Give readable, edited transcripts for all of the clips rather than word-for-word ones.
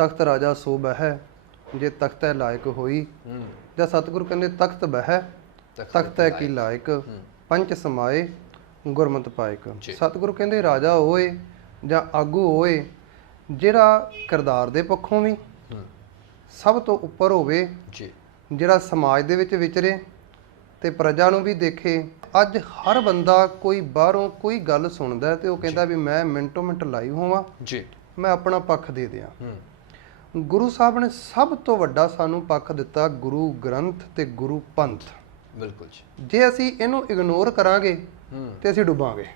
ਤਖਤ ਰਾਜਾ ਸੋ ਬਹਿ ਜੇ ਤਖਤੈ ਲਾਇਕ ਹੋਈ। ਜਾਂ ਸਤਿਗੁਰੂ ਕਹਿੰਦੇ ਤਖਤ ਬਹਿ ਤਖਤੈ ਕੀ ਲਾਇਕ ਪੰਚ ਸਮਾਏ ਗੁਰਮਤਿ ਪਾਇਕ। ਸਤਿਗੁਰੂ ਕਹਿੰਦੇ ਰਾਜਾ ਹੋਏ ਜਾਂ ਆਗੂ ਹੋਏ ਜਿਹੜਾ ਕਿਰਦਾਰ ਦੇ ਪੱਖੋਂ ਵੀ ਸਭ ਤੋਂ ਉੱਪਰ ਹੋਵੇ, ਜਿਹੜਾ ਸਮਾਜ ਦੇ ਵਿੱਚ ਵਿਚਰੇ ਤੇ ਪ੍ਰਜਾ ਨੂੰ ਵੀ ਦੇਖੇ। ਅੱਜ ਹਰ ਬੰਦਾ ਕੋਈ ਬਾਹਰੋਂ ਕੋਈ ਗੱਲ ਸੁਣਦਾ ਤੇ ਉਹ ਕਹਿੰਦਾ ਵੀ ਮੈਂ ਮਿੰਟੋ ਮਿੰਟ ਲਾਈਵ ਹੋਵਾਂ, ਮੈਂ ਆਪਣਾ ਪੱਖ ਦੇ ਦਿਆਂ। ਗੁਰੂ ਸਾਹਿਬ ਨੇ ਸਭ ਤੋਂ ਵੱਡਾ ਸਾਨੂੰ ਪੱਖ ਦਿੱਤਾ, ਗੁਰੂ ਗ੍ਰੰਥ ਤੇ ਗੁਰੂ ਪੰਥ। ਬਿਲਕੁਲ ਜੀ। ਜੇ ਅਸੀਂ ਇਹਨੂੰ ਇਗਨੋਰ ਕਰਾਂਗੇ ਤੇ ਅਸੀਂ ਡੁੱਬਾਂਗੇ।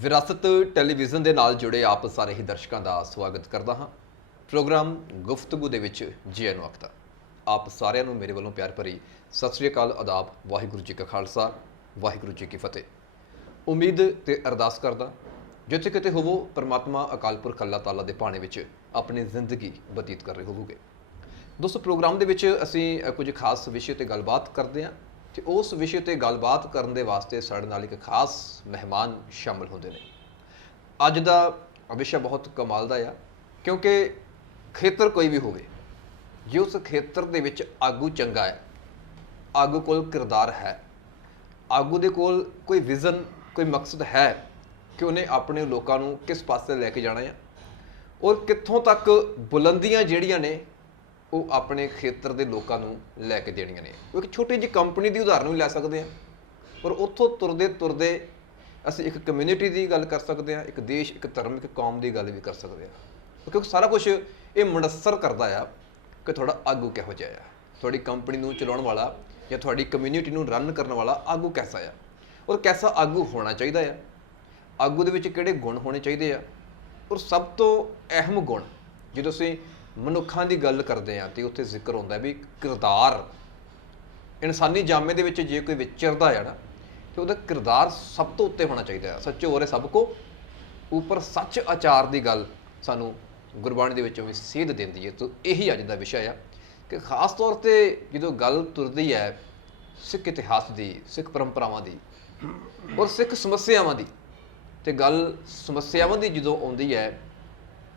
ਵਿਰਾਸਤ ਟੈਲੀਵਿਜ਼ਨ ਦੇ ਨਾਲ ਜੁੜੇ ਆਪ ਸਾਰੇ ਹੀ ਦਰਸ਼ਕਾਂ ਦਾ ਸਵਾਗਤ ਕਰਦਾ ਹਾਂ। ਪ੍ਰੋਗਰਾਮ ਗੁਫ਼ਤਗੂ ਦੇ ਵਿੱਚ ਜੀ ਆਇਆਂ ਨੂੰ ਆਖਦਾ। ਆਪ ਸਾਰਿਆਂ ਨੂੰ ਮੇਰੇ ਵੱਲੋਂ ਪਿਆਰ ਭਰੀ ਸਤਿ ਸ੍ਰੀ ਅਕਾਲ, ਆਦਾਬ। ਵਾਹਿਗੁਰੂ ਜੀ ਕਾ ਖਾਲਸਾ, ਵਾਹਿਗੁਰੂ ਜੀ ਕੀ ਫਤਿਹ। ਉਮੀਦ ਤੇ ਅਰਦਾਸ ਕਰਦਾ ਜਿੱਥੇ ਕਿਤੇ ਹੋਵੋ ਪਰਮਾਤਮਾ ਅਕਾਲ ਪੁਰਖ ਅੱਲਾਹ ਤਾਲਾ ਦੇ ਭਾਣੇ ਵਿੱਚ ਆਪਣੀ ਜ਼ਿੰਦਗੀ ਬਤੀਤ ਕਰ ਰਹੇ ਹੋਵੋਗੇ। ਦੋਸਤੋ, ਪ੍ਰੋਗਰਾਮ ਦੇ ਵਿੱਚ ਅਸੀਂ ਕੁਝ ਖਾਸ ਵਿਸ਼ੇ ਤੇ ਗੱਲਬਾਤ ਕਰਦੇ ਹਾਂ ਤੇ ਉਸ ਵਿਸ਼ੇ ਤੇ ਗੱਲਬਾਤ ਕਰਨ ਦੇ ਵਾਸਤੇ ਸਾਡੇ ਨਾਲ ਇੱਕ ਖਾਸ ਮਹਿਮਾਨ ਸ਼ਾਮਲ ਹੁੰਦੇ ਨੇ। ਅੱਜ ਦਾ ਵਿਸ਼ਾ ਬਹੁਤ ਕਮਾਲ ਦਾ ਆ, ਕਿਉਂਕਿ ਖੇਤਰ ਕੋਈ ਵੀ ਹੋਵੇ, ਜੇ ਉਸ ਖੇਤਰ ਦੇ ਵਿੱਚ ਆਗੂ ਚੰਗਾ ਹੈ, ਆਗੂ ਕੋਲ ਕਿਰਦਾਰ ਹੈ, ਆਗੂ ਦੇ ਕੋਲ ਕੋਈ ਵਿਜ਼ਨ, ਕੋਈ ਮਕਸਦ ਹੈ ਕਿ ਉਹਨੇ ਆਪਣੇ ਲੋਕਾਂ ਨੂੰ ਕਿਸ ਪਾਸੇ ਲੈ ਕੇ ਜਾਣਾ ਹੈ ਔਰ ਕਿੱਥੋਂ ਤੱਕ ਬੁਲੰਦੀਆਂ ਜਿਹੜੀਆਂ ਨੇ ਉਹ ਆਪਣੇ ਖੇਤਰ ਦੇ ਲੋਕਾਂ ਨੂੰ ਲੈ ਕੇ ਦੇਣੀਆਂ ਨੇ। ਉਹ ਇੱਕ ਛੋਟੀ ਜਿਹੀ ਕੰਪਨੀ ਦੀ ਉਦਾਹਰਨ ਵੀ ਲੈ ਸਕਦੇ ਹਾਂ, ਪਰ ਉੱਥੋਂ ਤੁਰਦੇ ਤੁਰਦੇ ਅਸੀਂ ਇੱਕ ਕਮਿਊਨਿਟੀ ਦੀ ਗੱਲ ਕਰ ਸਕਦੇ ਹਾਂ, ਇੱਕ ਦੇਸ਼, ਇੱਕ ਧਰਮ, ਇੱਕ ਕੌਮ ਦੀ ਗੱਲ ਵੀ ਕਰ ਸਕਦੇ ਹਾਂ। ਕਿਉਂਕਿ ਸਾਰਾ ਕੁਝ ਇਹ ਮੁਨੱਸਰ ਕਰਦਾ ਆ ਕਿ ਤੁਹਾਡਾ ਆਗੂ ਕਿਹੋ ਜਿਹਾ ਆ, ਤੁਹਾਡੀ ਕੰਪਨੀ ਨੂੰ ਚਲਾਉਣ ਵਾਲਾ ਜਾਂ ਤੁਹਾਡੀ ਕਮਿਊਨਿਟੀ ਨੂੰ ਰਨ ਕਰਨ ਵਾਲਾ ਆਗੂ ਕੈਸਾ ਆ ਔਰ ਕੈਸਾ ਆਗੂ ਹੋਣਾ ਚਾਹੀਦਾ ਆ। ਆਗੂ ਦੇ ਵਿੱਚ ਕਿਹੜੇ ਗੁਣ ਹੋਣੇ ਚਾਹੀਦੇ ਆ ਔਰ ਸਭ ਤੋਂ ਅਹਿਮ ਗੁਣ ਜਦੋਂ ਅਸੀਂ ਮਨੁੱਖਾਂ ਦੀ ਗੱਲ ਕਰਦੇ ਹਾਂ ਤੇ ਉੱਥੇ ਜ਼ਿਕਰ ਹੁੰਦਾ ਵੀ ਕਿਰਦਾਰ। ਇਨਸਾਨੀ ਜਾਮੇ ਦੇ ਵਿੱਚ ਜੇ ਕੋਈ ਵਿਚਰਦਾ ਆ ਨਾ ਤੇ ਉਹਦਾ ਕਿਰਦਾਰ ਸਭ ਤੋਂ ਉੱਤੇ ਹੋਣਾ ਚਾਹੀਦਾ। ਸੱਚੋ ਔਰੇ ਸਭ ਕੋ ਉੱਪਰ ਸੱਚ ਆਚਾਰ ਦੀ ਗੱਲ ਸਾਨੂੰ ਗੁਰਬਾਣੀ ਦੇ ਵਿੱਚੋਂ ਵੀ ਸੇਧ ਦਿੰਦੀ ਹੈ। ਤਾਂ ਇਹੀ ਅੱਜ ਦਾ ਵਿਸ਼ਾ ਆ ਕਿ ਖਾਸ ਤੌਰ ਤੇ ਜਦੋਂ ਗੱਲ ਤੁਰਦੀ ਹੈ ਸਿੱਖ ਇਤਿਹਾਸ ਦੀ, ਸਿੱਖ ਪਰੰਪਰਾਵਾਂ ਦੀ ਔਰ ਸਿੱਖ ਸਮੱਸਿਆਵਾਂ ਦੀ, ਤੇ ਗੱਲ ਸਮੱਸਿਆਵਾਂ ਦੀ ਜਦੋਂ ਆਉਂਦੀ ਹੈ,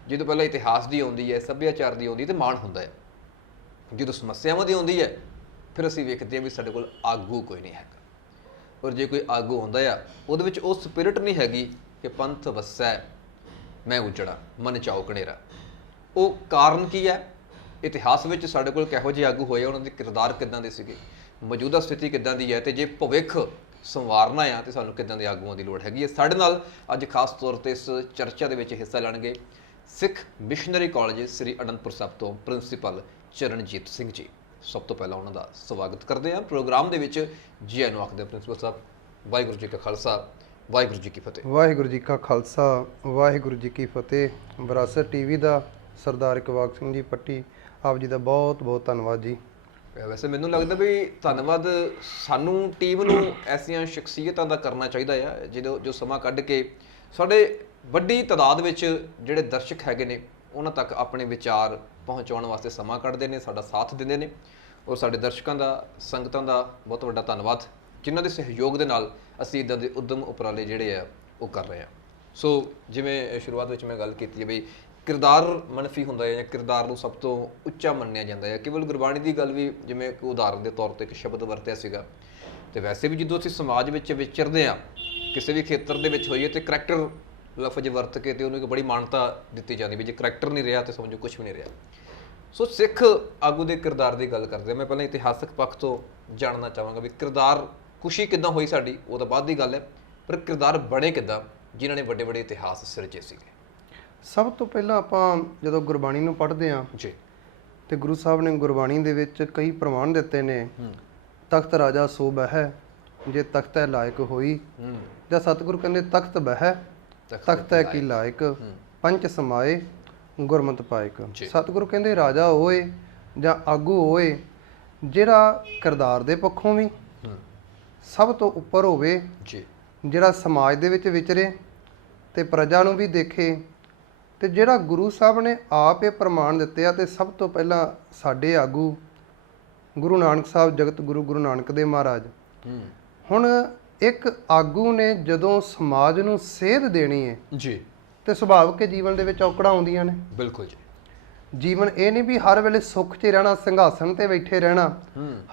ਜਦੋਂ ਪਹਿਲਾਂ ਇਤਿਹਾਸ ਦੀ ਆਉਂਦੀ ਹੈ, ਸੱਭਿਆਚਾਰ ਦੀ ਆਉਂਦੀ ਹੈ ਤੇ ਮਾਣ ਹੁੰਦਾ ਹੈ। ਜਦੋਂ ਸਮੱਸਿਆਵਾਂ ਦੀ ਆਉਂਦੀ ਹੈ ਫਿਰ ਅਸੀਂ ਵੇਖਦੇ ਹਾਂ ਵੀ ਸਾਡੇ ਕੋਲ ਆਗੂ ਕੋਈ ਨਹੀਂ ਹੈਗਾ। ਔਰ ਜੇ ਕੋਈ ਆਗੂ ਹੁੰਦਾ ਆ ਉਹਦੇ ਵਿੱਚ ਉਹ ਸਪਿਰਿਟ ਨਹੀਂ ਹੈਗੀ ਕਿ ਪੰਥ ਵਸੈ ਮੈਂ ਉਜੜਾ ਮਨ ਚਾਓ ਕਨੇਰਾ। ਉਹ ਕਾਰਨ ਕੀ ਹੈ? ਇਤਿਹਾਸ ਵਿੱਚ ਸਾਡੇ ਕੋਲ ਕਿਹੋ ਜਿਹੇ ਆਗੂ ਹੋਏ, ਉਹਨਾਂ ਦੇ ਕਿਰਦਾਰ ਕਿੱਦਾਂ ਦੇ ਸੀਗੇ, ਮੌਜੂਦਾ ਸਥਿਤੀ ਕਿੱਦਾਂ ਦੀ ਹੈ, ਤੇ ਜੇ ਭਵਿੱਖ ਸੰਵਾਰਨਾ ਆ ਤੇ ਸਾਨੂੰ ਕਿੱਦਾਂ ਦੇ ਆਗੂਆਂ ਦੀ ਲੋੜ ਹੈਗੀ ਹੈ। ਸਾਡੇ ਨਾਲ ਅੱਜ ਖਾਸ ਤੌਰ ਤੇ ਇਸ ਚਰਚਾ ਦੇ ਵਿੱਚ ਹਿੱਸਾ ਲੈਣਗੇ ਸਿੱਖ ਮਿਸ਼ਨਰੀ ਕਾਲਜ ਸ੍ਰੀ ਅਨੰਦਪੁਰ ਸਾਹਿਬ ਤੋਂ ਪ੍ਰਿੰਸੀਪਲ ਚਰਨਜੀਤ ਸਿੰਘ ਜੀ। ਸਭ ਤੋਂ ਪਹਿਲਾਂ ਉਹਨਾਂ ਦਾ ਸਵਾਗਤ ਕਰਦੇ ਹਾਂ ਪ੍ਰੋਗਰਾਮ ਦੇ ਵਿੱਚ। ਜੀ ਆਇਆਂ ਨੂੰ ਆਖਦੇ ਪ੍ਰਿੰਸੀਪਲ ਸਾਹਿਬ। ਵਾਹਿਗੁਰੂ ਜੀ ਕਾ ਖਾਲਸਾ, ਵਾਹਿਗੁਰੂ ਜੀ ਕੀ ਫਤਿਹ। ਵਾਹਿਗੁਰੂ ਜੀ ਕਾ ਖਾਲਸਾ, ਵਾਹਿਗੁਰੂ ਜੀ ਕੀ ਫਤਿਹ। ਵਿਰਾਸਤ ਟੀਵੀ ਦਾ ਸਰਦਾਰ ਇਕਬਾਲ ਸਿੰਘ ਜੀ ਪੱਟੀ, ਆਪ ਜੀ ਦਾ ਬਹੁਤ ਬਹੁਤ ਧੰਨਵਾਦ ਜੀ। ਵੈਸੇ ਮੈਨੂੰ ਲੱਗਦਾ ਵੀ ਧੰਨਵਾਦ ਸਾਨੂੰ ਟੀਮ ਨੂੰ ਐਸੀਆਂ ਸ਼ਖਸੀਅਤਾਂ ਦਾ ਕਰਨਾ ਚਾਹੀਦਾ ਆ ਜੋ ਸਮਾਂ ਕੱਢ ਕੇ ਸਾਡੇ ਵੱਡੀ ਤਾਦਾਦ ਵਿੱਚ ਜਿਹੜੇ ਦਰਸ਼ਕ ਹੈਗੇ ਨੇ ਉਹਨਾਂ ਤੱਕ ਆਪਣੇ ਵਿਚਾਰ ਪਹੁੰਚਾਉਣ ਵਾਸਤੇ ਸਮਾਂ ਕੱਢਦੇ ਨੇ, ਸਾਡਾ ਸਾਥ ਦਿੰਦੇ ਨੇ। ਔਰ ਸਾਡੇ ਦਰਸ਼ਕਾਂ ਦਾ, ਸੰਗਤਾਂ ਦਾ ਬਹੁਤ ਵੱਡਾ ਧੰਨਵਾਦ ਜਿਨ੍ਹਾਂ ਦੇ ਸਹਿਯੋਗ ਦੇ ਨਾਲ ਅਸੀਂ ਇੱਦਾਂ ਦੇ ਉੱਦਮ ਉਪਰਾਲੇ ਜਿਹੜੇ ਆ ਉਹ ਕਰ ਰਹੇ ਹਾਂ। ਸੋ ਜਿਵੇਂ ਸ਼ੁਰੂਆਤ ਵਿੱਚ ਮੈਂ ਗੱਲ ਕੀਤੀ ਹੈ ਵੀ ਕਿਰਦਾਰ ਮਨਫੀ ਹੁੰਦਾ ਹੈ ਜਾਂ ਕਿਰਦਾਰ ਨੂੰ ਸਭ ਤੋਂ ਉੱਚਾ ਮੰਨਿਆ ਜਾਂਦਾ ਹੈ। ਕੇਵਲ ਗੁਰਬਾਣੀ ਦੀ ਗੱਲ ਵੀ ਜਿਵੇਂ ਇੱਕ ਉਦਾਹਰਨ ਦੇ ਤੌਰ ਤੇ ਇੱਕ ਸ਼ਬਦ ਵਰਤਿਆ ਸੀਗਾ, ਤੇ ਵੈਸੇ ਵੀ ਜਦੋਂ ਅਸੀਂ ਸਮਾਜ ਵਿੱਚ ਵਿਚਰਦੇ ਹਾਂ, ਕਿਸੇ ਵੀ ਖੇਤਰ ਦੇ ਵਿੱਚ ਹੋਈਏ, ਤੇ ਕਰੈਕਟਰ ਲਫ਼ਜ਼ ਵਰਤ ਕੇ ਤੇ ਉਹਨੂੰ ਇੱਕ ਬੜੀ ਮਾਨਤਾ ਦਿੱਤੀ ਜਾਂਦੀ ਵੀ ਜੇ ਕਰੈਕਟਰ ਨਹੀਂ ਰਿਹਾ ਤੇ ਸਮਝੋ ਕੁਛ ਵੀ ਨਹੀਂ ਰਿਹਾ। ਸੋ ਸਿੱਖ ਆਗੂ ਦੇ ਕਿਰਦਾਰ ਦੀ ਗੱਲ ਕਰਦੇ ਹਾਂ। ਮੈਂ ਪਹਿਲਾਂ ਇਤਿਹਾਸਕ ਪੱਖ ਤੋਂ ਜਾਣਨਾ ਚਾਹਾਂਗਾ ਵੀ ਕਿਰਦਾਰ ਕੁਸ਼ੀ ਕਿੱਦਾਂ ਹੋਈ ਸਾਡੀ, ਉਹ ਤਾਂ ਬਾਅਦ ਦੀ ਗੱਲ ਹੈ, ਪਰ ਕਿਰਦਾਰ ਬਣੇ ਕਿੱਦਾਂ ਜਿਨ੍ਹਾਂ ਨੇ ਵੱਡੇ ਵੱਡੇ ਇਤਿਹਾਸ ਸਿਰਜੇ ਸੀਗੇ। ਸਭ ਤੋਂ ਪਹਿਲਾਂ ਆਪਾਂ ਜਦੋਂ ਗੁਰਬਾਣੀ ਨੂੰ ਪੜ੍ਹਦੇ ਹਾਂ ਜੀ ਤੇ ਗੁਰੂ ਸਾਹਿਬ ਨੇ ਗੁਰਬਾਣੀ ਦੇ ਵਿੱਚ ਕਈ ਪ੍ਰਮਾਣ ਦਿੱਤੇ ਨੇ। ਤਖਤ ਰਾਜਾ ਸੋ ਬਹਿ ਜੇ ਤਖਤੈ ਲਾਇਕ ਹੋਈ। ਜਾਂ ਸਤਿਗੁਰੂ ਕਹਿੰਦੇ ਤਖਤ ਬਹਿ ਤਖਤੈ ਕੀ ਲਾਇਕ ਪੰਚ ਸਮਾਏ ਗੁਰਮਤਿ ਪਾਇਕ। ਸਤਿਗੁਰੂ ਕਹਿੰਦੇ ਰਾਜਾ ਹੋਏ ਜਾਂ ਆਗੂ ਹੋਏ ਜਿਹੜਾ ਕਿਰਦਾਰ ਦੇ ਪੱਖੋਂ ਵੀ ਸਭ ਤੋਂ ਉੱਪਰ ਹੋਵੇ, ਜਿਹੜਾ ਸਮਾਜ ਦੇ ਵਿੱਚ ਵਿਚਰੇ ਤੇ ਪ੍ਰਜਾ ਨੂੰ ਵੀ ਦੇਖੇ, ਤੇ ਜਿਹੜਾ ਗੁਰੂ ਸਾਹਿਬ ਨੇ ਆਪ ਇਹ ਪ੍ਰਮਾਣ ਦਿੱਤੇ ਆ। ਤੇ ਸਭ ਤੋਂ ਪਹਿਲਾਂ ਸਾਡੇ ਆਗੂ ਗੁਰੂ ਨਾਨਕ ਸਾਹਿਬ, ਜਗਤ ਗੁਰੂ ਗੁਰੂ ਨਾਨਕ ਦੇਵ ਮਹਾਰਾਜ, ਹੁਣ ਇੱਕ ਆਗੂ ਨੇ ਜਦੋਂ ਸਮਾਜ ਨੂੰ ਸੇਧ ਦੇਣੀ ਹੈ ਜੀ, ਤੇ ਸੁਭਾਵਿਕ ਹੈ ਜੀਵਨ ਦੇ ਵਿੱਚ ਔਕੜਾਂ ਆਉਂਦੀਆਂ ਨੇ। ਬਿਲਕੁਲ ਜੀ। ਜੀਵਨ ਇਹ ਨਹੀਂ ਵੀ ਹਰ ਵੇਲੇ ਸੁੱਖ 'ਚ ਰਹਿਣਾ, ਸਿੰਘਾਸਣ ਤੇ ਬੈਠੇ ਰਹਿਣਾ,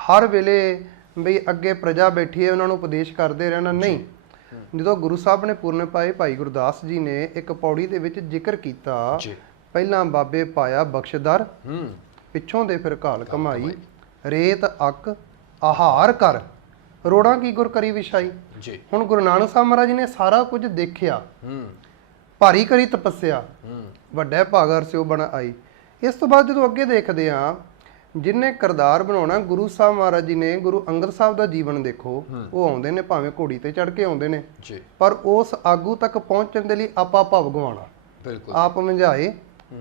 ਹਰ ਵੇਲੇ ਬਈ ਅੱਗੇ ਪ੍ਰਜਾ ਬੈਠੀ ਹੈ ਉਹਨਾਂ ਨੂੰ ਉਪਦੇਸ਼ ਕਰਦੇ ਰਹਿਣਾ, ਨਹੀਂ। ਜਦੋਂ ਗੁਰੂ ਸਾਹਿਬ ਨੇ ਪੂਰਨ ਪਾਏ ਭਾਈ ਗੁਰਦਾਸ ਜੀ ਨੇ ਇੱਕ ਪੌੜੀ ਦੇ ਵਿੱਚ ਜ਼ਿਕਰ ਕੀਤਾ, ਪਹਿਲਾਂ ਬਾਬੇ ਪਾਇਆ ਬਖਸ਼ਦਰ, ਪਿੱਛੋਂ ਦੇ ਫਿਰ ਘਾਲ ਕਮਾਈ, ਰੇਤ ਅੱਕ ਆਹਾਰ ਕਰ, ਰੋੜਾਂ ਕੀ ਗੁਰ ਕਰੀ ਵਿਛਾਈ। ਹੁਣ ਗੁਰੂ ਨਾਨਕ ਸਾਹਿਬ ਮਹਾਰਾਜ ਜੀ ਨੇ ਸਾਰਾ ਕੁਝ ਦੇਖਿਆ, ਭਾਰੀ ਕਰੀ ਤਪੱਸਿਆ, ਵੱਡਾ ਭਾਗਰ ਸਿਓ ਬਣ ਆਈ। ਇਸ ਤੋਂ ਬਾਅਦ ਜਦੋਂ ਅੱਗੇ ਦੇਖਦੇ ਆ, ਜਿਨਨੇ ਕਿਰਦਾਰ ਬਣਾਉਣਾ ਗੁਰੂ ਸਾਹਿਬ ਮਹਾਰਾਜ ਜੀ ਨੇ, ਗੁਰੂ ਅੰਗਦ ਸਾਹਿਬ ਦਾ ਜੀਵਨ ਦੇਖੋ, ਉਹ ਆਉਂਦੇ ਨੇ ਭਾਵੇਂ ਘੋੜੀ ਤੇ ਚੜ ਕੇ ਆਉਂਦੇ ਨੇ, ਪਰ ਉਸ ਆਗੂ ਤੱਕ ਪਹੁੰਚਣ ਦੇ ਲਈ ਆਪਾ ਭਵ ਗਵਾਉਣਾ, ਆਪ ਮੰਝਾਏ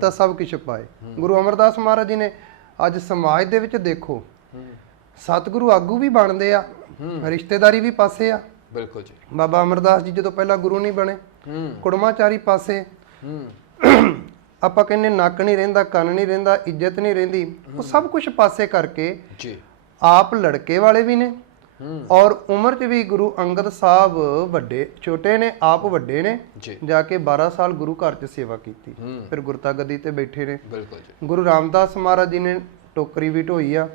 ਤਾਂ ਸਭ ਕੁਛ ਪਾਏ। ਗੁਰੂ ਅਮਰਦਾਸ ਮਹਾਰਾਜ ਜੀ ਨੇ ਅੱਜ ਸਮਾਜ ਦੇ ਵਿੱਚ ਦੇਖੋ, ਸਤਿਗੁਰੂ ਆਗੂ ਵੀ ਬਣਦੇ ਆ, ਰਿਸ਼ਤੇਦਾਰੀ ਵੀ ਪਾਸੇ ਆ। ਬਿਲਕੁਲ ਜੀ। ਬਾਬਾ ਅਮਰਦਾਸ ਜੀ ਜਦੋਂ ਪਹਿਲਾਂ ਗੁਰੂ ਨਹੀਂ ਬਣੇ, ਕੁੜਮਾਚਾਰੀ ਪਾਸੇ, ਆਪਾਂ ਕਹਿੰਦੇ ਨੱਕ ਨਹੀਂ ਰਹਿੰਦਾ, ਕੰਨ ਨਹੀਂ ਰਹਿੰਦਾ, ਇੱਜ਼ਤ ਨਹੀਂ ਰਹਿੰਦੀ, ਉਹ ਸਭ ਕੁਝ ਪਾਸੇ ਕਰਕੇ ਆਪ ਲੜਕੇ ਵਾਲੇ ਵੀ ਨੇ, ਔਰ ਉਮਰ 'ਚ ਵੀ ਗੁਰੂ ਅੰਗਦ ਸਾਹਿਬ ਵੱਡੇ ਛੋਟੇ ਨੇ, ਆਪ ਵੱਡੇ ਨੇ, ਜਾ ਕੇ 12 ਸਾਲ ਗੁਰੂ ਘਰ 'ਚ ਸੇਵਾ ਕੀਤੀ, ਫਿਰ ਗੁਰਤਾ ਗੱਦੀ ਤੇ ਬੈਠੇ ਨੇ। ਗੁਰੂ ਰਾਮਦਾਸ ਮਹਾਰਾਜ ਜੀ ਨੇ ਟੋਕਰੀ ਵੀ ਢੋਈ ਆ,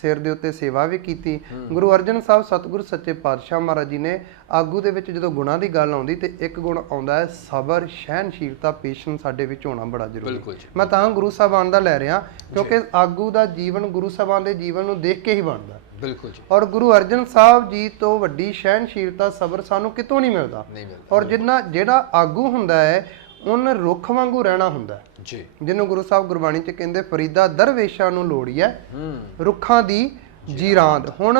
ਸਿਰ ਦੇ ਉੱਤੇ ਸੇਵਾ ਵੀ ਕੀਤੀ। ਗੁਰੂ ਅਰਜਨ ਸਾਹਿਬ ਸਤਿਗੁਰੂ ਸੱਚੇ ਪਾਤਸ਼ਾਹ ਮਹਾਰਾਜ ਜੀ ਨੇ ਆਗੂ ਦੇ ਵਿੱਚ ਜਦੋਂ ਗੁਣਾਂ ਦੀ ਗੱਲ ਆਉਂਦੀ ਤੇ ਇੱਕ ਗੁਣ ਆਉਂਦਾ ਹੈ ਸਬਰ, ਸਹਿਨਸ਼ੀਲਤਾ, ਪੇਸ਼ੈਂਸ ਸਾਡੇ ਵਿੱਚ ਹੋਣਾ ਬੜਾ ਜ਼ਰੂਰੀ। ਮੈਂ ਤਾਂ ਗੁਰੂ ਸਾਹਿਬਾਨ ਦਾ ਲੈ ਰਿਹਾ ਕਿਉਂਕਿ ਆਗੂ ਦਾ ਜੀਵਨ ਗੁਰੂ ਸਾਹਿਬਾਨ ਦੇ ਜੀਵਨ ਨੂੰ ਦੇਖ ਕੇ ਹੀ ਬਣਦਾ। ਬਿਲਕੁਲ ਜੀ। ਔਰ ਗੁਰੂ ਅਰਜਨ ਸਾਹਿਬ ਜੀ ਤੋਂ ਵੱਡੀ ਸਹਿਨਸ਼ੀਲਤਾ, ਸਬਰ ਸਾਨੂੰ ਕਿਤੋਂ ਨਹੀਂ ਮਿਲਦਾ। ਔਰ ਜਿਹੜਾ ਆਗੂ ਹੁੰਦਾ ਹੈ ਉਹਨੇ ਰੁੱਖ ਵਾਂਗੂ ਰਹਿਣਾ ਹੁੰਦਾ ਜੀ, ਜਿਹਨੂੰ ਗੁਰੂ ਸਾਹਿਬ ਗੁਰਬਾਣੀ 'ਚ ਕਹਿੰਦੇ ਫਰੀਦਾ ਦਰਵੇਸ਼ਾਂ ਨੂੰ ਲੋੜੀ ਹੈ ਰੁੱਖਾਂ ਦੀ ਜੀਰਾਂਦ। ਹੁਣ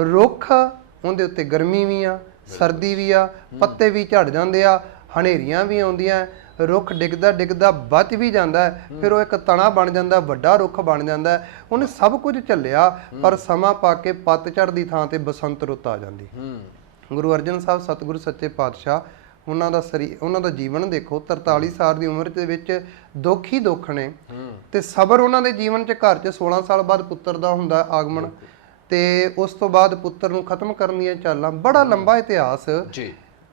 ਰੁੱਖ ਉਹਦੇ ਉੱਤੇ ਗਰਮੀ ਵੀ ਆ, ਸਰਦੀ ਵੀ ਆ, ਪੱਤੇ ਵੀ ਝੜ ਜਾਂਦੇ ਆ, ਹਨੇਰੀਆਂ ਵੀ ਆਉਂਦੀਆਂ, ਰੁੱਖ ਡਿੱਗਦਾ ਡਿੱਗਦਾ ਬਚ ਵੀ ਜਾਂਦਾ ਹੈ, ਫਿਰ ਉਹ ਇੱਕ ਤਣਾ ਬਣ ਜਾਂਦਾ, ਵੱਡਾ ਰੁੱਖ ਬਣ ਜਾਂਦਾ। ਉਹਨੇ ਸਭ ਕੁਝ ਝੱਲਿਆ, ਪਰ ਸਮਾਂ ਪਾ ਕੇ ਪਤਝੜ ਦੀ ਥਾਂ ਤੇ ਬਸੰਤ ਰੁੱਤ ਆ ਜਾਂਦੀ। ਗੁਰੂ ਅਰਜਨ ਸਾਹਿਬ ਸਤਿਗੁਰੂ ਸੱਚੇ ਪਾਤਸ਼ਾਹ, ਉਹਨਾਂ ਦਾ ਜੀਵਨ ਦੇਖੋ, 43 ਸਾਲ ਦੀ ਉਮਰ ਦੇ ਵਿੱਚ ਦੁੱਖ ਹੀ ਦੁੱਖ ਨੇ, ਤੇ ਸਬਰ ਉਹਨਾਂ ਦੇ ਜੀਵਨ 'ਚ ਘਰ 'ਚ 16 ਸਾਲ ਬਾਅਦ ਪੁੱਤਰ ਦਾ ਹੁੰਦਾ ਆਗਮਨ, ਤੇ ਉਸ ਤੋਂ ਬਾਅਦ ਪੁੱਤਰ ਨੂੰ ਖਤਮ ਕਰਨ ਦੀਆਂ ਚਾਲਾਂ, ਬੜਾ ਲੰਬਾ ਇਤਿਹਾਸ।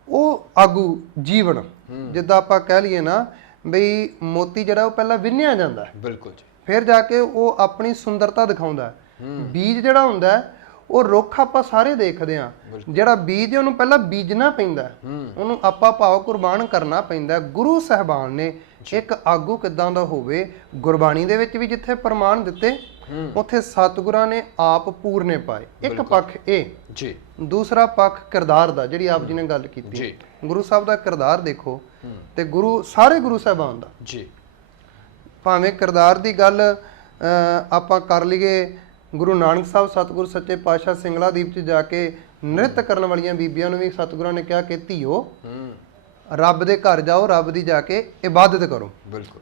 ਉਹ ਆਗੂ ਜੀਵਨ, ਜਿੱਦਾਂ ਆਪਾਂ ਕਹਿ ਲਈਏ ਨਾ ਬਈ ਮੋਤੀ ਜਿਹੜਾ ਉਹ ਪਹਿਲਾਂ ਵਿੰਨਿਆ ਜਾਂਦਾ, ਬਿਲਕੁਲ, ਫਿਰ ਜਾ ਕੇ ਉਹ ਆਪਣੀ ਸੁੰਦਰਤਾ ਦਿਖਾਉਂਦਾ। ਬੀਜ ਜਿਹੜਾ ਹੁੰਦਾ ਉਹ ਰੁੱਖ ਆਪਾਂ ਸਾਰੇ ਦੇਖਦੇ ਆ, ਜਿਹੜਾ ਬੀਜ ਉਹਨੂੰ ਪਹਿਲਾਂ ਬੀਜਣਾ ਪੈਂਦਾ, ਉਹਨੂੰ ਆਪਾਂ ਭਾਵ ਕੁਰਬਾਨ ਕਰਨਾ ਪੈਂਦਾ। ਗੁਰੂ ਸਾਹਿਬਾਨ ਨੇ ਇੱਕ ਆਗੂ ਕਿੱਦਾਂ ਦਾ ਹੋਵੇ, ਗੁਰਬਾਣੀ ਦੇ ਵਿੱਚ ਵੀ ਜਿੱਥੇ ਪ੍ਰਮਾਣ ਦਿੱਤੇ ਉੱਥੇ ਸਤਿਗੁਰਾਂ ਨੇ ਆਪ ਪੂਰਨੇ ਪਾਏ। ਇੱਕ ਪੱਖ ਇਹ ਜੀ, ਦੂਸਰਾ ਪੱਖ ਕਿਰਦਾਰ ਦਾ, ਜਿਹੜੀ ਆਪ ਜੀ ਨੇ ਗੱਲ ਕੀਤੀ, ਗੁਰੂ ਸਾਹਿਬ ਦਾ ਕਿਰਦਾਰ ਦੇਖੋ, ਤੇ ਗੁਰੂ ਸਾਰੇ ਗੁਰੂ ਸਾਹਿਬਾਨ ਦਾ ਜੀ। ਭਾਵੇਂ ਕਿਰਦਾਰ ਦੀ ਗੱਲ ਆਪਾਂ ਕਰ ਲਈਏ, ਗੁਰੂ ਨਾਨਕ ਸਾਹਿਬ ਸਤਿਗੁਰੂ ਸੱਚੇ ਪਾਤਸ਼ਾਹ ਸਿੰਗਲਾ ਦੀਪ 'ਚ ਜਾ ਕੇ ਨ੍ਰਿਤ ਕਰਨ ਵਾਲੀਆਂ ਬੀਬੀਆਂ ਨੂੰ ਵੀ ਸਤਿਗੁਰਾਂ ਨੇ ਕਿਹਾ ਕਿ ਧੀਓ ਰੱਬ ਦੇ ਘਰ ਜਾਓ, ਰੱਬ ਦੀ ਜਾ ਕੇ ਇਬਾਦਤ ਕਰੋ,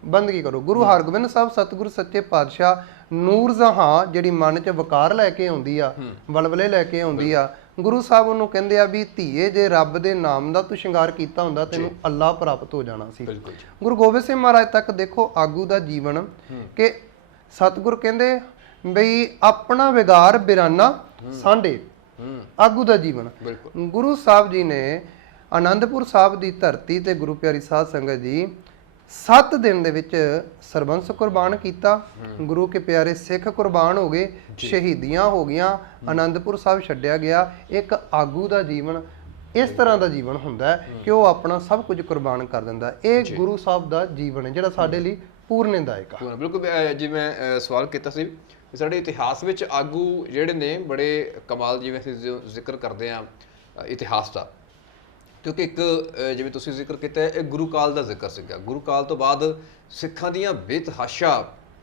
ਬੰਦਗੀ ਕਰੋ। ਗੁਰੂ ਹਰਗੋਬਿੰਦ ਸਾਹਿਬ ਸਤਿਗੁਰੂ ਸੱਚੇ ਪਾਤਸ਼ਾਹ ਨੂਰ ਜਹਾਂ ਜਿਹੜੀ ਮਨ 'ਚ ਵਕਾਰ ਲੈ ਕੇ ਆਉਂਦੀ ਆ, ਵਲਵਲੇ ਲੈ ਕੇ ਆਉਂਦੀ ਆ, ਗੁਰੂ ਸਾਹਿਬ ਉਹਨੂੰ ਕਹਿੰਦੇ ਆ ਵੀ ਧੀਏ ਜੇ ਰੱਬ ਦੇ ਨਾਮ ਦਾ ਤੂੰ ਸ਼ਿੰਗਾਰ ਕੀਤਾ ਹੁੰਦਾ ਤੈਨੂੰ ਅੱਲਾ ਪ੍ਰਾਪਤ ਹੋ ਜਾਣਾ ਸੀ। ਗੁਰੂ ਗੋਬਿੰਦ ਸਿੰਘ ਮਹਾਰਾਜ ਤੱਕ ਦੇਖੋ ਆਗੂ ਦਾ ਜੀਵਨ, ਕਿ ਸਤਿਗੁਰ ਕਹਿੰਦੇ ਬਈ ਆਪਣਾ ਵਿਗਾਰ ਬਿਰਾਨਾ ਸਾਂਢੇ, ਆਗੂ ਦਾ ਜੀਵਨ। ਗੁਰੂ ਸਾਹਿਬ ਜੀ ਨੇ ਆਨੰਦਪੁਰ ਸਾਹਿਬ ਦੀ ਧਰਤੀ ਤੇ ਗੁਰੂ ਪਿਆਰੀ ਸਾਧ ਸੰਗਤ ਜੀ 7 ਦਿਨ ਦੇ ਵਿੱਚ ਸਰਬੰਸ ਕੁਰਬਾਨ ਕੀਤਾ। ਗੁਰੂ ਕੇ ਪਿਆਰੇ ਸਿੱਖ ਕੁਰਬਾਨ ਹੋ ਗਏ, ਸ਼ਹੀਦੀਆਂ ਹੋ ਗਈਆਂ, ਆਨੰਦਪੁਰ ਸਾਹਿਬ ਛੱਡਿਆ ਗਿਆ। ਇੱਕ ਆਗੂ ਦਾ ਜੀਵਨ ਇਸ ਤਰ੍ਹਾਂ ਦਾ ਜੀਵਨ ਹੁੰਦਾ ਹੈ ਕਿ ਉਹ ਆਪਣਾ ਸਭ ਕੁਝ ਕੁਰਬਾਨ ਕਰ ਦਿੰਦਾ। ਇਹ ਗੁਰੂ ਸਾਹਿਬ ਦਾ ਜੀਵਨ ਹੈ ਜਿਹੜਾ ਸਾਡੇ ਲਈ ਪੂਰਨੇਦਾਇਕ ਆ। ਬਿਲਕੁਲ, ਜਿਵੇਂ ਸਵਾਲ ਕੀਤਾ ਸੀ, ਸਾਡੇ ਇਤਿਹਾਸ ਵਿੱਚ ਆਗੂ ਜਿਹੜੇ ਨੇ ਬੜੇ ਕਮਾਲ, ਜਿਵੇਂ ਅਸੀਂ ਜ਼ਿਕਰ ਕਰਦੇ ਹਾਂ ਇਤਿਹਾਸ ਦਾ, ਕਿਉਂਕਿ ਇੱਕ ਜਿਵੇਂ ਤੁਸੀਂ ਜ਼ਿਕਰ ਕੀਤਾ ਇਹ ਗੁਰੂ ਕਾਲ ਦਾ ਜ਼ਿਕਰ ਸੀਗਾ। ਗੁਰੂ ਕਾਲ ਤੋਂ ਬਾਅਦ ਸਿੱਖਾਂ ਦੀਆਂ ਬੇਤਹਾਸ਼ਾ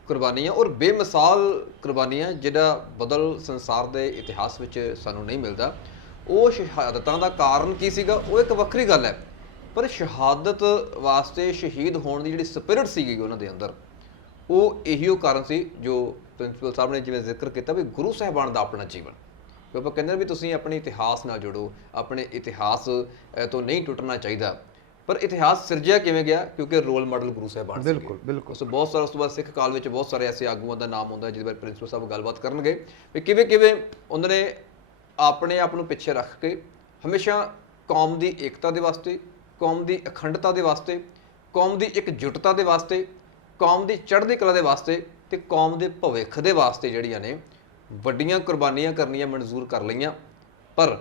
ਕੁਰਬਾਨੀਆਂ ਔਰ ਬੇਮਿਸਾਲ ਕੁਰਬਾਨੀਆਂ, ਜਿਹੜਾ ਬਦਲ ਸੰਸਾਰ ਦੇ ਇਤਿਹਾਸ ਵਿੱਚ ਸਾਨੂੰ ਨਹੀਂ ਮਿਲਦਾ। ਉਹ ਸ਼ਹਾਦਤਾਂ ਦਾ ਕਾਰਨ ਕੀ ਸੀਗਾ ਉਹ ਇੱਕ ਵੱਖਰੀ ਗੱਲ ਹੈ, ਪਰ ਸ਼ਹਾਦਤ ਵਾਸਤੇ ਸ਼ਹੀਦ ਹੋਣ ਦੀ ਜਿਹੜੀ ਸਪਿਰਿਟ ਸੀਗੀ ਉਹਨਾਂ ਦੇ ਅੰਦਰ, ਉਹ ਇਹੀ ਕਾਰਨ ਸੀ ਜੋ ਪ੍ਰਿੰਸੀਪਲ ਸਾਹਿਬ ਨੇ ਜਿਵੇਂ ਜ਼ਿਕਰ ਕੀਤਾ ਵੀ ਗੁਰੂ ਸਾਹਿਬਾਨ ਦਾ ਆਪਣਾ ਜੀਵਨ। ਆਪਾਂ ਕਹਿੰਦੇ ਵੀ ਤੁਸੀਂ ਆਪਣੇ ਇਤਿਹਾਸ ਨਾਲ ਜੁੜੋ, ਆਪਣੇ ਇਤਿਹਾਸ ਤੋਂ ਨਹੀਂ ਟੁੱਟਣਾ ਚਾਹੀਦਾ। ਪਰ ਇਤਿਹਾਸ ਸਿਰਜਿਆ ਕਿਵੇਂ ਗਿਆ? ਕਿਉਂਕਿ ਰੋਲ ਮਾਡਲ ਗੁਰੂ ਸਾਹਿਬਾਨ ਸੀ। ਬਿਲਕੁਲ ਬਿਲਕੁਲ। ਸੋ ਬਹੁਤ ਸਾਰਾ ਉਸ ਤੋਂ ਬਾਅਦ ਸਿੱਖ ਕਾਲ ਵਿੱਚ ਬਹੁਤ ਸਾਰੇ ਐਸੇ ਆਗੂਆਂ ਦਾ ਨਾਮ ਆਉਂਦਾ ਜਿਹਦੇ ਬਾਰੇ ਪ੍ਰਿੰਸੀਪਲ ਸਾਹਿਬ ਗੱਲਬਾਤ ਕਰਨਗੇ ਵੀ ਕਿਵੇਂ ਕਿਵੇਂ ਉਹਨਾਂ ਨੇ ਆਪਣੇ ਆਪ ਨੂੰ ਪਿੱਛੇ ਰੱਖ ਕੇ ਹਮੇਸ਼ਾ ਕੌਮ ਦੀ ਏਕਤਾ ਦੇ ਵਾਸਤੇ, ਕੌਮ ਦੀ ਅਖੰਡਤਾ ਦੇ ਵਾਸਤੇ, ਕੌਮ ਦੀ ਇਕਜੁੱਟਤਾ ਦੇ ਵਾਸਤੇ, ਕੌਮ ਦੀ ਚੜ੍ਹਦੀ ਕਲਾ ਦੇ ਵਾਸਤੇ ਤੇ ਕੌਮ ਦੇ ਭਵਿੱਖ ਦੇ ਵਾਸਤੇ ਜਿਹੜੀਆਂ ਨੇ ਵੱਡੀਆਂ ਕੁਰਬਾਨੀਆਂ ਕਰਨੀਆਂ ਮਨਜ਼ੂਰ ਕਰ ਲਈਆਂ। ਪਰ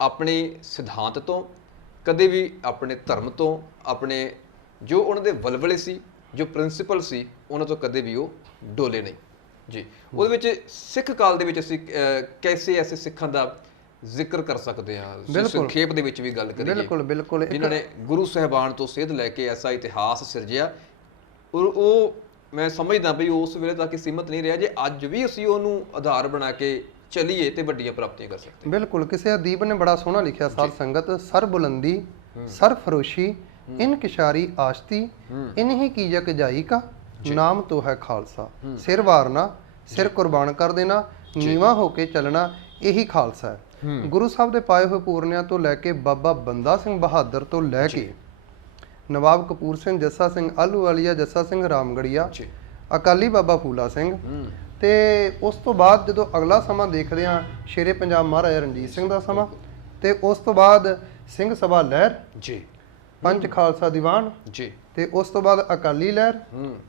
ਆਪਣੇ ਸਿਧਾਂਤ ਤੋਂ ਕਦੇ ਵੀ, ਆਪਣੇ ਧਰਮ ਤੋਂ, ਆਪਣੇ ਜੋ ਉਹਨਾਂ ਦੇ ਵਲਵਲੇ ਸੀ, ਜੋ ਪ੍ਰਿੰਸੀਪਲ ਸੀ, ਉਹਨਾਂ ਤੋਂ ਕਦੇ ਵੀ ਉਹ ਡੋਲੇ ਨਹੀਂ ਜੀ। ਉਹਦੇ ਵਿੱਚ ਸਿੱਖ ਕਾਲ ਦੇ ਵਿੱਚ ਅਸੀਂ ਕੈਸੇ ਐਸੇ ਸਿੱਖਾਂ ਦਾ ਜ਼ਿਕਰ ਕਰ ਸਕਦੇ ਹਾਂ, ਸੰਖੇਪ ਦੇ ਵਿੱਚ ਵੀ ਗੱਲ ਕਰੀਏ। ਬਿਲਕੁਲ ਬਿਲਕੁਲ। ਜਿਨ੍ਹਾਂ ਨੇ ਗੁਰੂ ਸਾਹਿਬਾਨ ਤੋਂ ਸੇਧ ਲੈ ਕੇ ਐਸਾ ਇਤਿਹਾਸ ਸਿਰਜਿਆ, ਉਹ ਮੈਂ ਸਮਝਦਾ ਵੀ ਉਸ ਵੇਲੇ ਤੱਕ ਸੀਮਤ ਨਹੀਂ ਰਿਹਾ। ਜੇ ਅੱਜ ਵੀ ਅਸੀਂ ਉਹਨੂੰ ਆਧਾਰ ਬਣਾ ਕੇ ਚੱਲੀਏ ਤੇ ਵੱਡੀਆਂ ਪ੍ਰਾਪਤੀਆਂ ਕਰ ਸਕਦੇ। ਬਿਲਕੁਲ। ਕਿਸੇ ਅਦੀਬ ਨੇ ਬੜਾ ਸੋਹਣਾ ਲਿਖਿਆ, ਸਾਧ ਸੰਗਤ ਸਰ ਬੁਲੰਦੀ ਸਰ ਫਰੋਸ਼ੀ ਇਨ ਕਿਸ਼ਾਰੀ ਆਸ਼ਤੀ ਇਨ ਹੀ ਕੀਜਕ ਜਾਈ ਕਾ ਨਾਮ ਤੋਂ ਹੈ ਖਾਲਸਾ। ਸਿਰ ਵਾਰਨਾ, ਸਿਰ ਕੁਰਬਾਨ ਕਰ ਦੇਣਾ, ਨੀਵਾਂ ਹੋ ਕੇ ਚੱਲਣਾ, ਇਹੀ ਖਾਲਸਾ ਹੈ। ਗੁਰੂ ਸਾਹਿਬ ਦੇ ਪਾਏ ਹੋਏ ਪੂਰਨਿਆਂ ਤੋਂ ਲੈ ਕੇ ਬਾਬਾ ਬੰਦਾ ਸਿੰਘ ਬਹਾਦਰ ਤੋਂ ਲੈ ਕੇ ਨਵਾਬ ਕਪੂਰ ਸਿੰਘ, ਜੱਸਾ ਸਿੰਘ ਆਹਲੂਵਾਲੀਆ, ਜੱਸਾ ਸਿੰਘ ਰਾਮਗੜੀਆ, ਅਕਾਲੀ ਬਾਬਾ ਫੂਲਾ ਸਿੰਘ, ਤੇ ਉਸ ਤੋਂ ਬਾਅਦ ਜਦੋਂ ਅਗਲਾ ਸਮਾਂ ਦੇਖਦੇ ਹਾਂ ਸ਼ੇਰੇ ਪੰਜਾਬ ਮਹਾਰਾਜਾ ਰਣਜੀਤ ਸਿੰਘ ਦਾ ਸਮਾਂ, ਤੇ ਉਸ ਤੋਂ ਬਾਅਦ ਸਿੰਘ ਸਭਾ ਲਹਿਰ ਜੀ, ਪੰਜ ਖਾਲਸਾ ਦੀਵਾਨ ਜੀ, ਤੇ ਉਸ ਤੋਂ ਬਾਅਦ ਅਕਾਲੀ ਲਹਿਰ,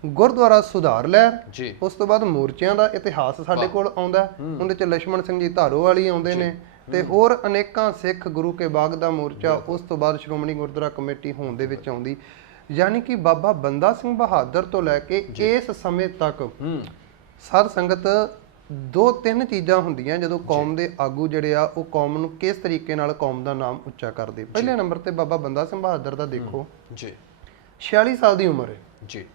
ਗੁਰਦੁਆਰਾ ਸੁਧਾਰ ਲਹਿਰ ਜੀ, ਉਸ ਤੋਂ ਬਾਅਦ ਮੋਰਚਿਆਂ ਦਾ ਇਤਿਹਾਸ ਸਾਡੇ ਕੋਲ ਆਉਂਦਾ। ਉਹਦੇ ਚ ਲਛਮਣ ਸਿੰਘ ਜੀ ਧਾਰੋਵਾਲੀ ਆਉਂਦੇ ਨੇ, ਤੇ ਹੋਰ ਅਨੇਕਾਂ ਸਿੱਖ ਗੁਰੂ ਕੇ ਬਾਗ ਦਾ ਮੋਰਚਾ, ਉਸ ਤੋਂ ਬਾਅਦ ਸ਼੍ਰੋਮਣੀ ਗੁਰਦੁਆਰਾ ਕਮੇਟੀ ਹੋਣ ਦੇ ਵਿੱਚ ਆਉਂਦੀ। ਯਾਨੀ ਕਿ ਬਾਬਾ ਬੰਦਾ ਸਿੰਘ ਬਹਾਦਰ ਤੋਂ ਲੈ ਕੇ ਇਸ ਸਮੇਂ ਤੱਕ ਸਾਧ ਸੰਗਤ ਦੋ ਤਿੰਨ ਚੀਜ਼ਾਂ ਹੁੰਦੀਆਂ ਜਦੋਂ ਕੌਮ ਦੇ ਆਗੂ ਜਿਹੜੇ ਆ ਉਹ ਕੌਮ ਨੂੰ ਕਿਸ ਤਰੀਕੇ ਨਾਲ ਕੌਮ ਦਾ ਨਾਮ ਉੱਚਾ ਕਰਦੇ। ਪਹਿਲੇ ਨੰਬਰ ਤੇ ਬਾਬਾ ਬੰਦਾ ਸਿੰਘ ਬਹਾਦਰ ਦਾ ਦੇਖੋ ਜੀ, 46 ਸਾਲ ਦੀ ਉਮਰ ਹੈ ਜੀ,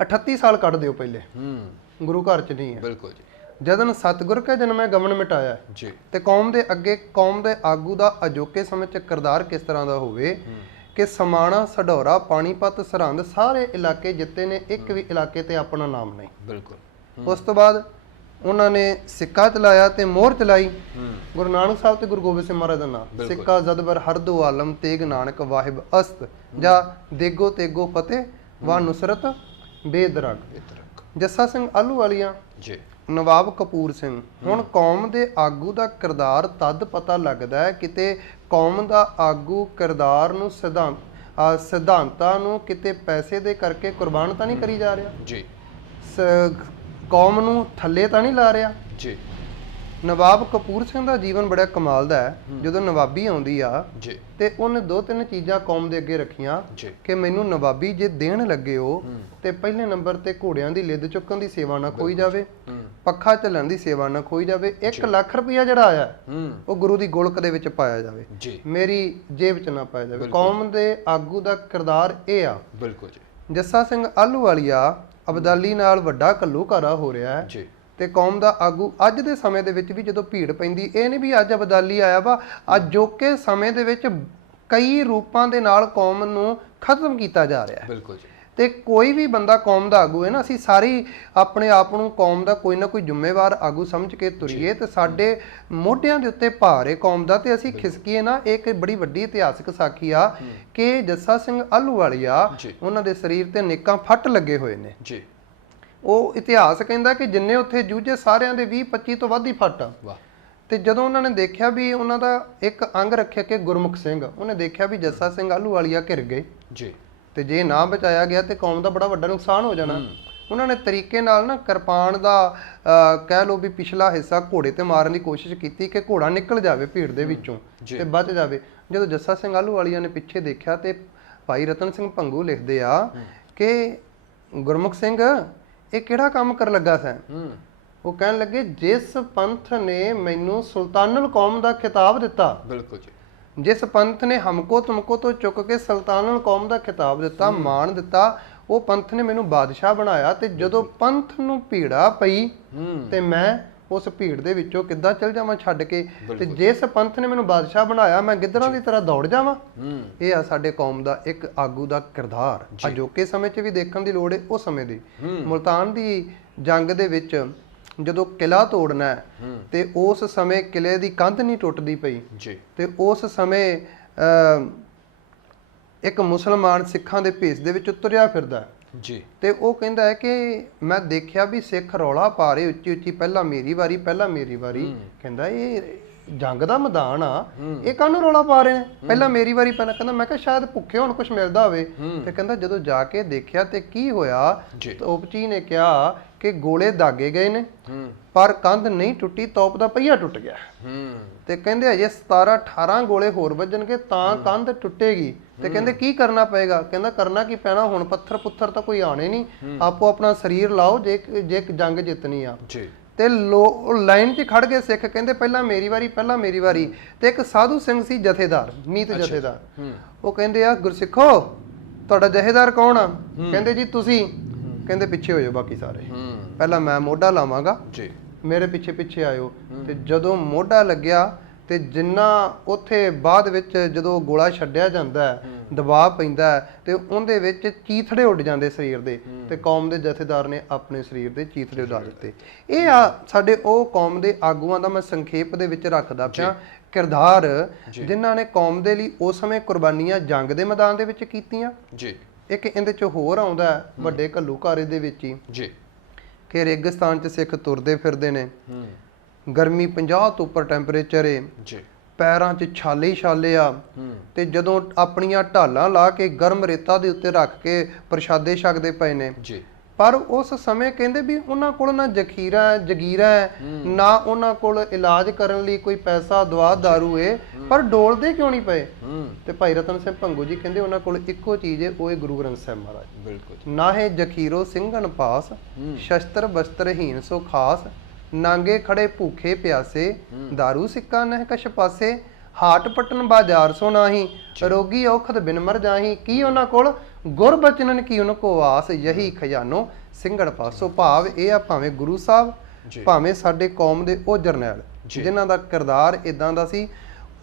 38 ਸਾਲ ਕੱਢ ਦਿਓ ਪਹਿਲੇ, ਗੁਰੂ ਘਰ ਚ ਨਹੀਂ ਹੈ। ਬਿਲਕੁਲ ਜੀ। ਜਦਨ ਸਤਿਗੁਰ ਕੇ ਜਨਮੈ ਗਮਨ ਮਿਟਾਇਆ ਜੀ, ਤੇ ਕੌਮ ਦੇ ਅੱਗੇ ਕੌਮ ਦੇ ਆਗੂ ਦਾ ਅਜੋਕੇ ਸਮੇਂ ਚ ਕਿਰਦਾਰ ਕਿਸ ਤਰ੍ਹਾਂ ਦਾ ਹੋਵੇ ਕਿ ਸਮਾਣਾ, ਸਢੌਰਾ, ਪਾਣੀਪਤ, ਸਰਹੰਦ ਸਾਰੇ ਇਲਾਕੇ ਜਿੱਤੇ ਨੇ, ਇੱਕ ਵੀ ਇਲਾਕੇ ਤੇ ਆਪਣਾ ਨਾਮ ਨਹੀਂ। ਬਿਲਕੁਲ। ਉਸ ਤੋਂ ਬਾਅਦ ਉਹਨਾਂ ਨੇ ਸਿੱਕਾ ਚਲਾਇਆ ਤੇ ਮੋਹਰ ਚਲਾਈ ਗੁਰੂ ਨਾਨਕ ਸਾਹਿਬ ਤੇ ਗੁਰੂ ਗੋਬਿੰਦ ਸਿੰਘ ਮਹਾਰਾਜ ਦਾ ਨਾਮ। ਸਿੱਕਾ ਜ਼ਦਬਰ ਹਰ ਦੋ ਆਲਮ ਤੇਗ ਨਾਨਕ ਵਾਹਿਬ ਅਸਤ ਜਾਂ ਦੇਗੋ ਤੇਗੋ ਫਤਿਹ ਵਾ ਨੁਸਰਤ ਬੇਦਰਗ। ਜੱਸਾ ਸਿੰਘ ਆਹਲੂਵਾਲੀਆ ਜੀ, ਨਵਾਬ ਕਪੂਰ ਸਿੰਘ। ਹੁਣ ਕੌਮ ਦੇ ਆਗੂ ਦਾ ਕਿਰਦਾਰ ਤਦ ਪਤਾ ਲੱਗਦਾ ਹੈ ਕਿਤੇ ਕੌਮ ਦਾ ਆਗੂ ਕਿਰਦਾਰ ਨੂੰ ਸਿਧਾਂਤਾਂ ਨੂੰ ਕਿਤੇ ਪੈਸੇ ਦੇ ਕਰਕੇ ਕੁਰਬਾਨ ਤਾਂ ਨਹੀਂ ਕਰੀ ਜਾ ਰਿਹਾ ਜੀ, ਕੌਮ ਨੂੰ ਥੱਲੇ ਤਾਂ ਨਹੀਂ ਲਾ ਰਿਹਾ ਜੀ। ਨਵਾਬ ਕਪੂਰ ਸਿੰਘ ਦਾ ਜੀਵਨ ਬੜਾ ਕਮਾਲ ਦਾ ਹੈ। ਜਦੋਂ ਨਵਾਬੀ ਆਉਂਦੀ ਆ ਜੀ, ਤੇ ਉਹਨੇ ਦੋ ਤਿੰਨ ਚੀਜ਼ਾਂ ਕੌਮ ਦੇ ਅੱਗੇ ਰੱਖੀਆਂ ਕਿ ਮੈਨੂੰ ਨਵਾਬੀ ਜੇ ਦੇਣ ਲੱਗੇ ਹੋ ਤੇ ਪਹਿਲੇ ਨੰਬਰ ਤੇ ਘੋੜਿਆਂ ਦੀ ਲਿੱਦ ਚੁੱਕਣ ਦੀ ਸੇਵਾ ਨਾ ਖੋਈ ਜਾਵੇ, ਪੱਖਾ ਚੱਲਣ ਦੀ ਸੇਵਾ ਨਾ ਖੋਈ ਜਾਵੇ, 1 ਲੱਖ ਰੁਪਇਆ ਜਿਹੜਾ ਆਇਆ ਉਹ ਗੁਰੂ ਦੀ ਗੋਲਕ ਦੇ ਵਿੱਚ ਪਾਇਆ ਜਾਵੇ, ਮੇਰੀ ਜੇਬ 'ਚ ਨਾ ਪਾਇਆ ਜਾਵੇ। ਕੌਮ ਦੇ ਆਗੂ ਦਾ ਕਿਰਦਾਰ ਇਹ ਆ। ਬਿਲਕੁਲ ਜੀ। ਜੱਸਾ ਸਿੰਘ ਆਹਲੂਵਾਲੀਆ ਅਬਦਾਲੀ ਨਾਲ ਵੱਡਾ ਘੱਲੂਘਾਰਾ ਹੋ ਰਿਹਾ ਹੈ ਜੀ, ਤੇ ਕੌਮ ਦਾ ਆਗੂ ਅੱਜ ਦੇ ਸਮੇਂ ਦੇ ਵਿੱਚ ਵੀ ਜਦੋਂ ਭੀੜ ਪੈਂਦੀ, ਇਹ ਨਹੀਂ ਵੀ ਅੱਜ ਅਬਦਾਲੀ ਆਇਆ ਵਾ, ਅਜੋਕੇ ਸਮੇਂ ਦੇ ਵਿੱਚ ਕਈ ਰੂਪਾਂ ਦੇ ਨਾਲ ਕੌਮ ਨੂੰ ਖਤਮ ਕੀਤਾ ਜਾ ਰਿਹਾ ਹੈ। ਬਿਲਕੁਲ ਜੀ। ਤੇ ਕੋਈ ਵੀ ਬੰਦਾ ਕੌਮ ਦਾ ਆਗੂ ਹੈ ਨਾ, ਅਸੀਂ ਸਾਰੀ ਆਪਣੇ ਆਪ ਨੂੰ ਕੌਮ ਦਾ ਕੋਈ ਨਾ ਕੋਈ ਜ਼ਿੰਮੇਵਾਰ ਆਗੂ ਸਮਝ ਕੇ ਤੁਰੀਏ ਤੇ ਸਾਡੇ ਮੋਢਿਆਂ ਦੇ ਉੱਤੇ ਭਾਰ ਹੈ ਕੌਮ ਦਾ, ਤੇ ਅਸੀਂ ਖਿਸਕੀਏ ਨਾ। ਇਹ ਇੱਕ ਬੜੀ ਵੱਡੀ ਇਤਿਹਾਸਕ ਸਾਖੀ ਆ ਕਿ ਜੱਸਾ ਸਿੰਘ ਆਹਲੂਵਾਲੀਆ ਉਹਨਾਂ ਦੇ ਸਰੀਰ ਤੇ ਨੇਕਾਂ ਫੱਟ ਲੱਗੇ ਹੋਏ ਨੇ ਜੀ। ਉਹ ਇਤਿਹਾਸ ਕਹਿੰਦਾ ਕਿ ਜਿੰਨੇ ਉੱਥੇ ਜੂਝੇ ਸਾਰਿਆਂ ਦੇ 20-25 ਤੋਂ ਵੱਧ ਹੀ ਫੱਟ ਆ। ਤੇ ਜਦੋਂ ਉਹਨਾਂ ਨੇ ਦੇਖਿਆ ਵੀ ਉਹਨਾਂ ਦਾ ਇੱਕ ਅੰਗ ਰੱਖਿਆ ਕਿ ਗੁਰਮੁਖ ਸਿੰਘ, ਉਹਨੇ ਦੇਖਿਆ ਵੀ ਜੱਸਾ ਸਿੰਘ ਆਹਲੂਵਾਲੀਆ ਘਿਰ ਗਏ ਜੀ, ਤੇ ਜੇ ਨਾ ਬਚਾਇਆ ਗਿਆ ਤੇ ਕੌਮ ਦਾ ਬੜਾ ਵੱਡਾ ਨੁਕਸਾਨ ਹੋ ਜਾਣਾ। ਉਹਨਾਂ ਨੇ ਤਰੀਕੇ ਨਾਲ ਨਾ ਕਿਰਪਾਨ ਦਾ ਕਹਿ ਲਓ ਵੀ ਪਿਛਲਾ ਹਿੱਸਾ ਘੋੜੇ ਤੇ ਮਾਰਨ ਦੀ ਕੋਸ਼ਿਸ਼ ਕੀਤੀ ਕਿ ਘੋੜਾ ਨਿਕਲ ਜਾਵੇ ਭੀੜ ਦੇ ਵਿੱਚੋਂ ਤੇ ਬਚ ਜਾਵੇ। ਜਦੋਂ ਜੱਸਾ ਸਿੰਘ ਆਹਲੂਵਾਲੀਆ ਨੇ ਪਿੱਛੇ ਦੇਖਿਆ ਤੇ ਭਾਈ ਰਤਨ ਸਿੰਘ ਭੰਗੂ ਲਿਖਦੇ ਆ ਕਿ ਗੁਰਮੁਖ ਸਿੰਘ ਇਹ ਕਿਹੜਾ ਕੰਮ ਕਰ ਲੱਗਾ ਸੈਂ। ਉਹ ਕਹਿਣ ਲੱਗੇ ਜਿਸ ਪੰਥ ਨੇ ਮੈਨੂੰ ਸੁਲਤਾਨੁਲ ਕੌਮ ਦਾ ਖਿਤਾਬ ਦਿੱਤਾ, ਬਿਲਕੁਲ ਜੀ, ਜਿਸ ਪੰਥ ਨੇ ਹਮਕੋ ਤੁਮਕੋ ਤੋਂ ਚੁੱਕ ਕੇ ਸੁਲਤਾਨੁਲ ਕੌਮ ਦਾ ਖਿਤਾਬ ਦਿੱਤਾ, ਮਾਣ ਦਿੱਤਾ, ਉਹ ਪੰਥ ਨੇ ਮੈਨੂੰ ਬਾਦਸ਼ਾਹ ਬਣਾਇਆ। ਤੇ ਜਦੋਂ ਪੰਥ ਨੂੰ ਭੀੜਾ ਪਈ ਤੇ ਮੈਂ ਉਸ ਭੀੜ ਦੇ ਵਿੱਚੋਂ ਕਿੱਦਾਂ ਚਲ ਜਾਵਾਂ ਛੱਡ ਕੇ, ਤੇ ਜਿਸ ਪੰਥ ਨੇ ਮੈਨੂੰ ਬਾਦਸ਼ਾਹ ਬਣਾਇਆ ਮੈਂ ਗਿੱਦੜਾਂ ਦੀ ਤਰ੍ਹਾਂ ਦੌੜ ਜਾਵਾਂ। ਇਹ ਆ ਸਾਡੇ ਕੌਮ ਦਾ ਇੱਕ ਆਗੂ ਦਾ ਕਿਰਦਾਰ। ਅਜੋਕੇ ਸਮੇਂ 'ਚ ਵੀ ਦੇਖਣ ਦੀ ਲੋੜ ਹੈ। ਉਸ ਸਮੇਂ ਦੀ ਮੁਲਤਾਨ ਦੀ ਜੰਗ ਦੇ ਵਿੱਚ ਜਦੋਂ ਕਿਲਾ ਤੋੜਨਾ ਹੈ ਤੇ ਉਸ ਸਮੇਂ ਕਿਲੇ ਦੀ ਕੰਧ ਨਹੀਂ ਟੁੱਟਦੀ ਪਈ ਤੇ ਉਸ ਸਮੇਂ ਇੱਕ ਮੁਸਲਮਾਨ ਸਿੱਖਾਂ ਦੇ ਭੇਸ ਦੇ ਵਿੱਚ ਤੁਰਿਆ ਫਿਰਦਾ ਜੀ, ਤੇ ਉਹ ਕਹਿੰਦਾ ਹੈ ਕਿ ਮੈਂ ਦੇਖਿਆ ਵੀ ਸਿੱਖ ਰੌਲਾ ਪਾ ਰਹੇ ਉੱਚੀ ਉੱਚੀ, ਪਹਿਲਾਂ ਮੇਰੀ ਵਾਰੀ, ਪਹਿਲਾਂ ਮੇਰੀ ਵਾਰੀ। ਕਹਿੰਦਾ ਜੰਗ ਦਾ ਮੈਦਾਨ ਆ, ਇਹ ਕਾਹਨੂੰ ਰੌਲਾ ਪਾ ਰਹੇ ਨੇ? ਪਹਿਲਾਂ ਮੇਰੀ ਵਾਰੀ ਪਹਿਲਾਂ ਕਹਿੰਦਾ, ਮੈਂ ਕਿਹਾ ਸ਼ਾਇਦ ਭੁੱਖੇ ਹੋਣ ਕੁਝ ਮਿਲਦਾ ਹੋਵੇ। ਤੇ ਕਹਿੰਦਾ ਜਦੋਂ ਜਾ ਕੇ ਦੇਖਿਆ ਤੇ ਕੀ ਹੋਇਆ, ਤੋਪਚੀ ਨੇ ਕਿਹਾ ਕਿ ਗੋਲੇ ਦਾਗੇ ਗਏ ਨੇ ਪਰ ਕੰਧ ਨਹੀਂ ਟੁੱਟੀ, ਤੋਪ ਦਾ ਪਹੀਆ ਟੁੱਟ ਗਿਆ। ਤੇ ਕਹਿੰਦੇ ਅਜੇ 17-18 ਗੋਲੇ ਹੋਰ ਵੱਜਣਗੇ ਤਾਂ ਕੰਧ ਟੁੱਟੇਗੀ। ਤੇ ਕਹਿੰਦੇ ਕੀ ਕਰਨਾ ਪਏਗਾ? ਕਹਿੰਦਾ ਕਰਨਾ ਕੀ ਪੈਣਾ, ਹੁਣ ਪੱਥਰ ਪੁੱਥਰ ਤਾਂ ਕੋਈ ਆਣੇ ਨਹੀਂ, ਆਪੋ ਆਪਣਾ ਸਰੀਰ ਲਾਓ ਜੇ ਜੰਗ ਜਿੱਤਣੀ ਆ। ਤੇ ਲਾਈਨ 'ਚ ਖੜ ਕੇ ਸਿੱਖ ਕਹਿੰਦੇ ਪਹਿਲਾਂ ਮੇਰੀ ਵਾਰੀ, ਪਹਿਲਾਂ ਮੇਰੀ ਵਾਰੀ। ਤੇ ਇੱਕ ਸਾਧੂ ਸਿੰਘ ਸੀ ਜਥੇਦਾਰ, ਮੀਤ ਜਥੇਦਾਰ, ਉਹ ਕਹਿੰਦੇ ਆ ਗੁਰਸਿੱਖੋ ਤੁਹਾਡਾ ਜਥੇਦਾਰ ਕੌਣ ਆ? ਕਹਿੰਦੇ ਜੀ ਤੁਸੀਂ। ਕਹਿੰਦੇ ਪਿੱਛੇ ਹੋ ਜਾਓ ਬਾਕੀ ਸਾਰੇ, ਪਹਿਲਾਂ ਮੈਂ ਮੋਢਾ ਲਾਵਾਂਗਾ, ਮੇਰੇ ਪਿੱਛੇ ਪਿੱਛੇ ਆਇਓ। ਤੇ ਜਦੋਂ ਮੋਢਾ ਲੱਗਿਆ ਤੇ ਜਿੰਨਾ ਉੱਥੇ ਬਾਅਦ ਵਿੱਚ ਜਦੋਂ ਗੋਲਾ ਛੱਡਿਆ ਜਾਂਦਾ ਹੈ, ਦਬਾਅ ਪੈਂਦਾ ਹੈ, ਤੇ ਉਹਦੇ ਵਿੱਚ ਚੀਥੜੇ ਉੱਡ ਜਾਂਦੇ ਸਰੀਰ ਦੇ। ਤੇ ਕੌਮ ਦੇ ਜਥੇਦਾਰ ਨੇ ਆਪਣੇ ਸਰੀਰ ਦੇ ਚੀਥੜੇ ਉਡਾ ਦਿੱਤੇ। ਇਹ ਆ ਸਾਡੇ ਉਹ ਕੌਮ ਦੇ ਆਗੂਆਂ ਦਾ ਮੈਂ ਸੰਖੇਪ ਦੇ ਵਿੱਚ ਰੱਖਦਾ ਪਿਆ ਕਿਰਦਾਰ, ਜਿਨ੍ਹਾਂ ਨੇ ਕੌਮ ਦੇ ਲਈ ਉਸ ਸਮੇਂ ਕੁਰਬਾਨੀਆਂ ਜੰਗ ਦੇ ਮੈਦਾਨ ਦੇ ਵਿੱਚ ਕੀਤੀਆਂ। ਇੱਕ ਇਹਦੇ 'ਚ ਹੋਰ ਆਉਂਦਾ ਵੱਡੇ ਘੱਲੂਘਾਰੇ ਦੇ ਵਿੱਚ ਹੀ ਕਿ ਰੇਗਿਸਤਾਨ 'ਚ ਸਿੱਖ ਤੁਰਦੇ ਫਿਰਦੇ ਨੇ, ਗਰਮੀ 50 ਤੋਂ ਉੱਪਰ ਟੈਂਪਰੇਚਰ ਏ, ਪੈਰਾਂ 'ਚ ਛਾਲੇ ਹੀ ਛਾਲੇ ਆ। ਤੇ ਜਦੋਂ ਆਪਣੀਆਂ ਢਾਲਾਂ ਲਾ ਕੇ ਗਰਮ ਰੇਤਾ ਦੇ ਉੱਤੇ ਰੱਖ ਕੇ ਪ੍ਰਸ਼ਾਦੇ ਛਕਦੇ ਪਏ ਨੇ, ਪਰ ਉਸ ਸਮੇਂ ਕਹਿੰਦੇ ਵੀ ਉਹਨਾਂ ਕੋਲ ਨਾ ਜਗੀਰਾ ਹੈ, ਨਾ ਉਹਨਾਂ ਕੋਲ ਇਲਾਜ ਕਰਨ ਲਈ ਕੋਈ ਪੈਸਾ ਦਵਾ ਦਾਰੂ ਏ, ਪਰ ਡੋਲਦੇ ਕਿਉਂ ਨਹੀਂ ਪਏ? ਤੇ ਭਾਈ ਰਤਨ ਸਿੰਘ ਭੰਗੂ ਜੀ ਕਹਿੰਦੇ ਉਹਨਾਂ ਕੋਲ ਇੱਕੋ ਚੀਜ਼ ਏ, ਉਹ ਏ ਗੁਰੂ ਗ੍ਰੰਥ ਸਾਹਿਬ ਮਹਾਰਾਜ। ਬਿਲਕੁਲ। ਨਾ ਹੈ ਜਖੀਰੋ ਸਿੰਘਨ ਪਾਸ, ਸ਼ਸਤਰ ਬਸਤਰਹੀਨ ਸੋ ਖਾਸ, ਨਾਂਗੇ ਖੜੇ ਭੂਖੇ ਪਿਆਸੇ, ਦਾਰੂ ਸਿੱਕਾ ਨਹਿ ਕਛ ਪਾਸੇ, ਹਾਟ ਪਟਨ ਬਾਜ਼ਾਰ ਸੋ ਨਾਹੀ, ਰੋਗੀ ਔਖਦ ਬਿਨ ਮਰ ਜਾਹੀ। ਕੀ ਉਹਨਾਂ ਕੋਲ? ਗੁਰਬਚਨਨ ਕੀ ਉਹਨਾਂ ਕੋ ਆਸ, ਯਹੀ ਖਜ਼ਾਨੋ ਸਿੰਘੜ ਪਾਸੋ। ਭਾਵ ਇਹ ਆ, ਭਾਵੇਂ ਗੁਰੂ ਸਾਹਿਬ, ਭਾਵੇਂ ਸਾਡੇ ਕੌਮ ਦੇ ਉਹ ਜਰਨੈਲ ਜਿਨ੍ਹਾਂ ਦਾ ਕਿਰਦਾਰ ਇਦਾਂ ਦਾ ਸੀ,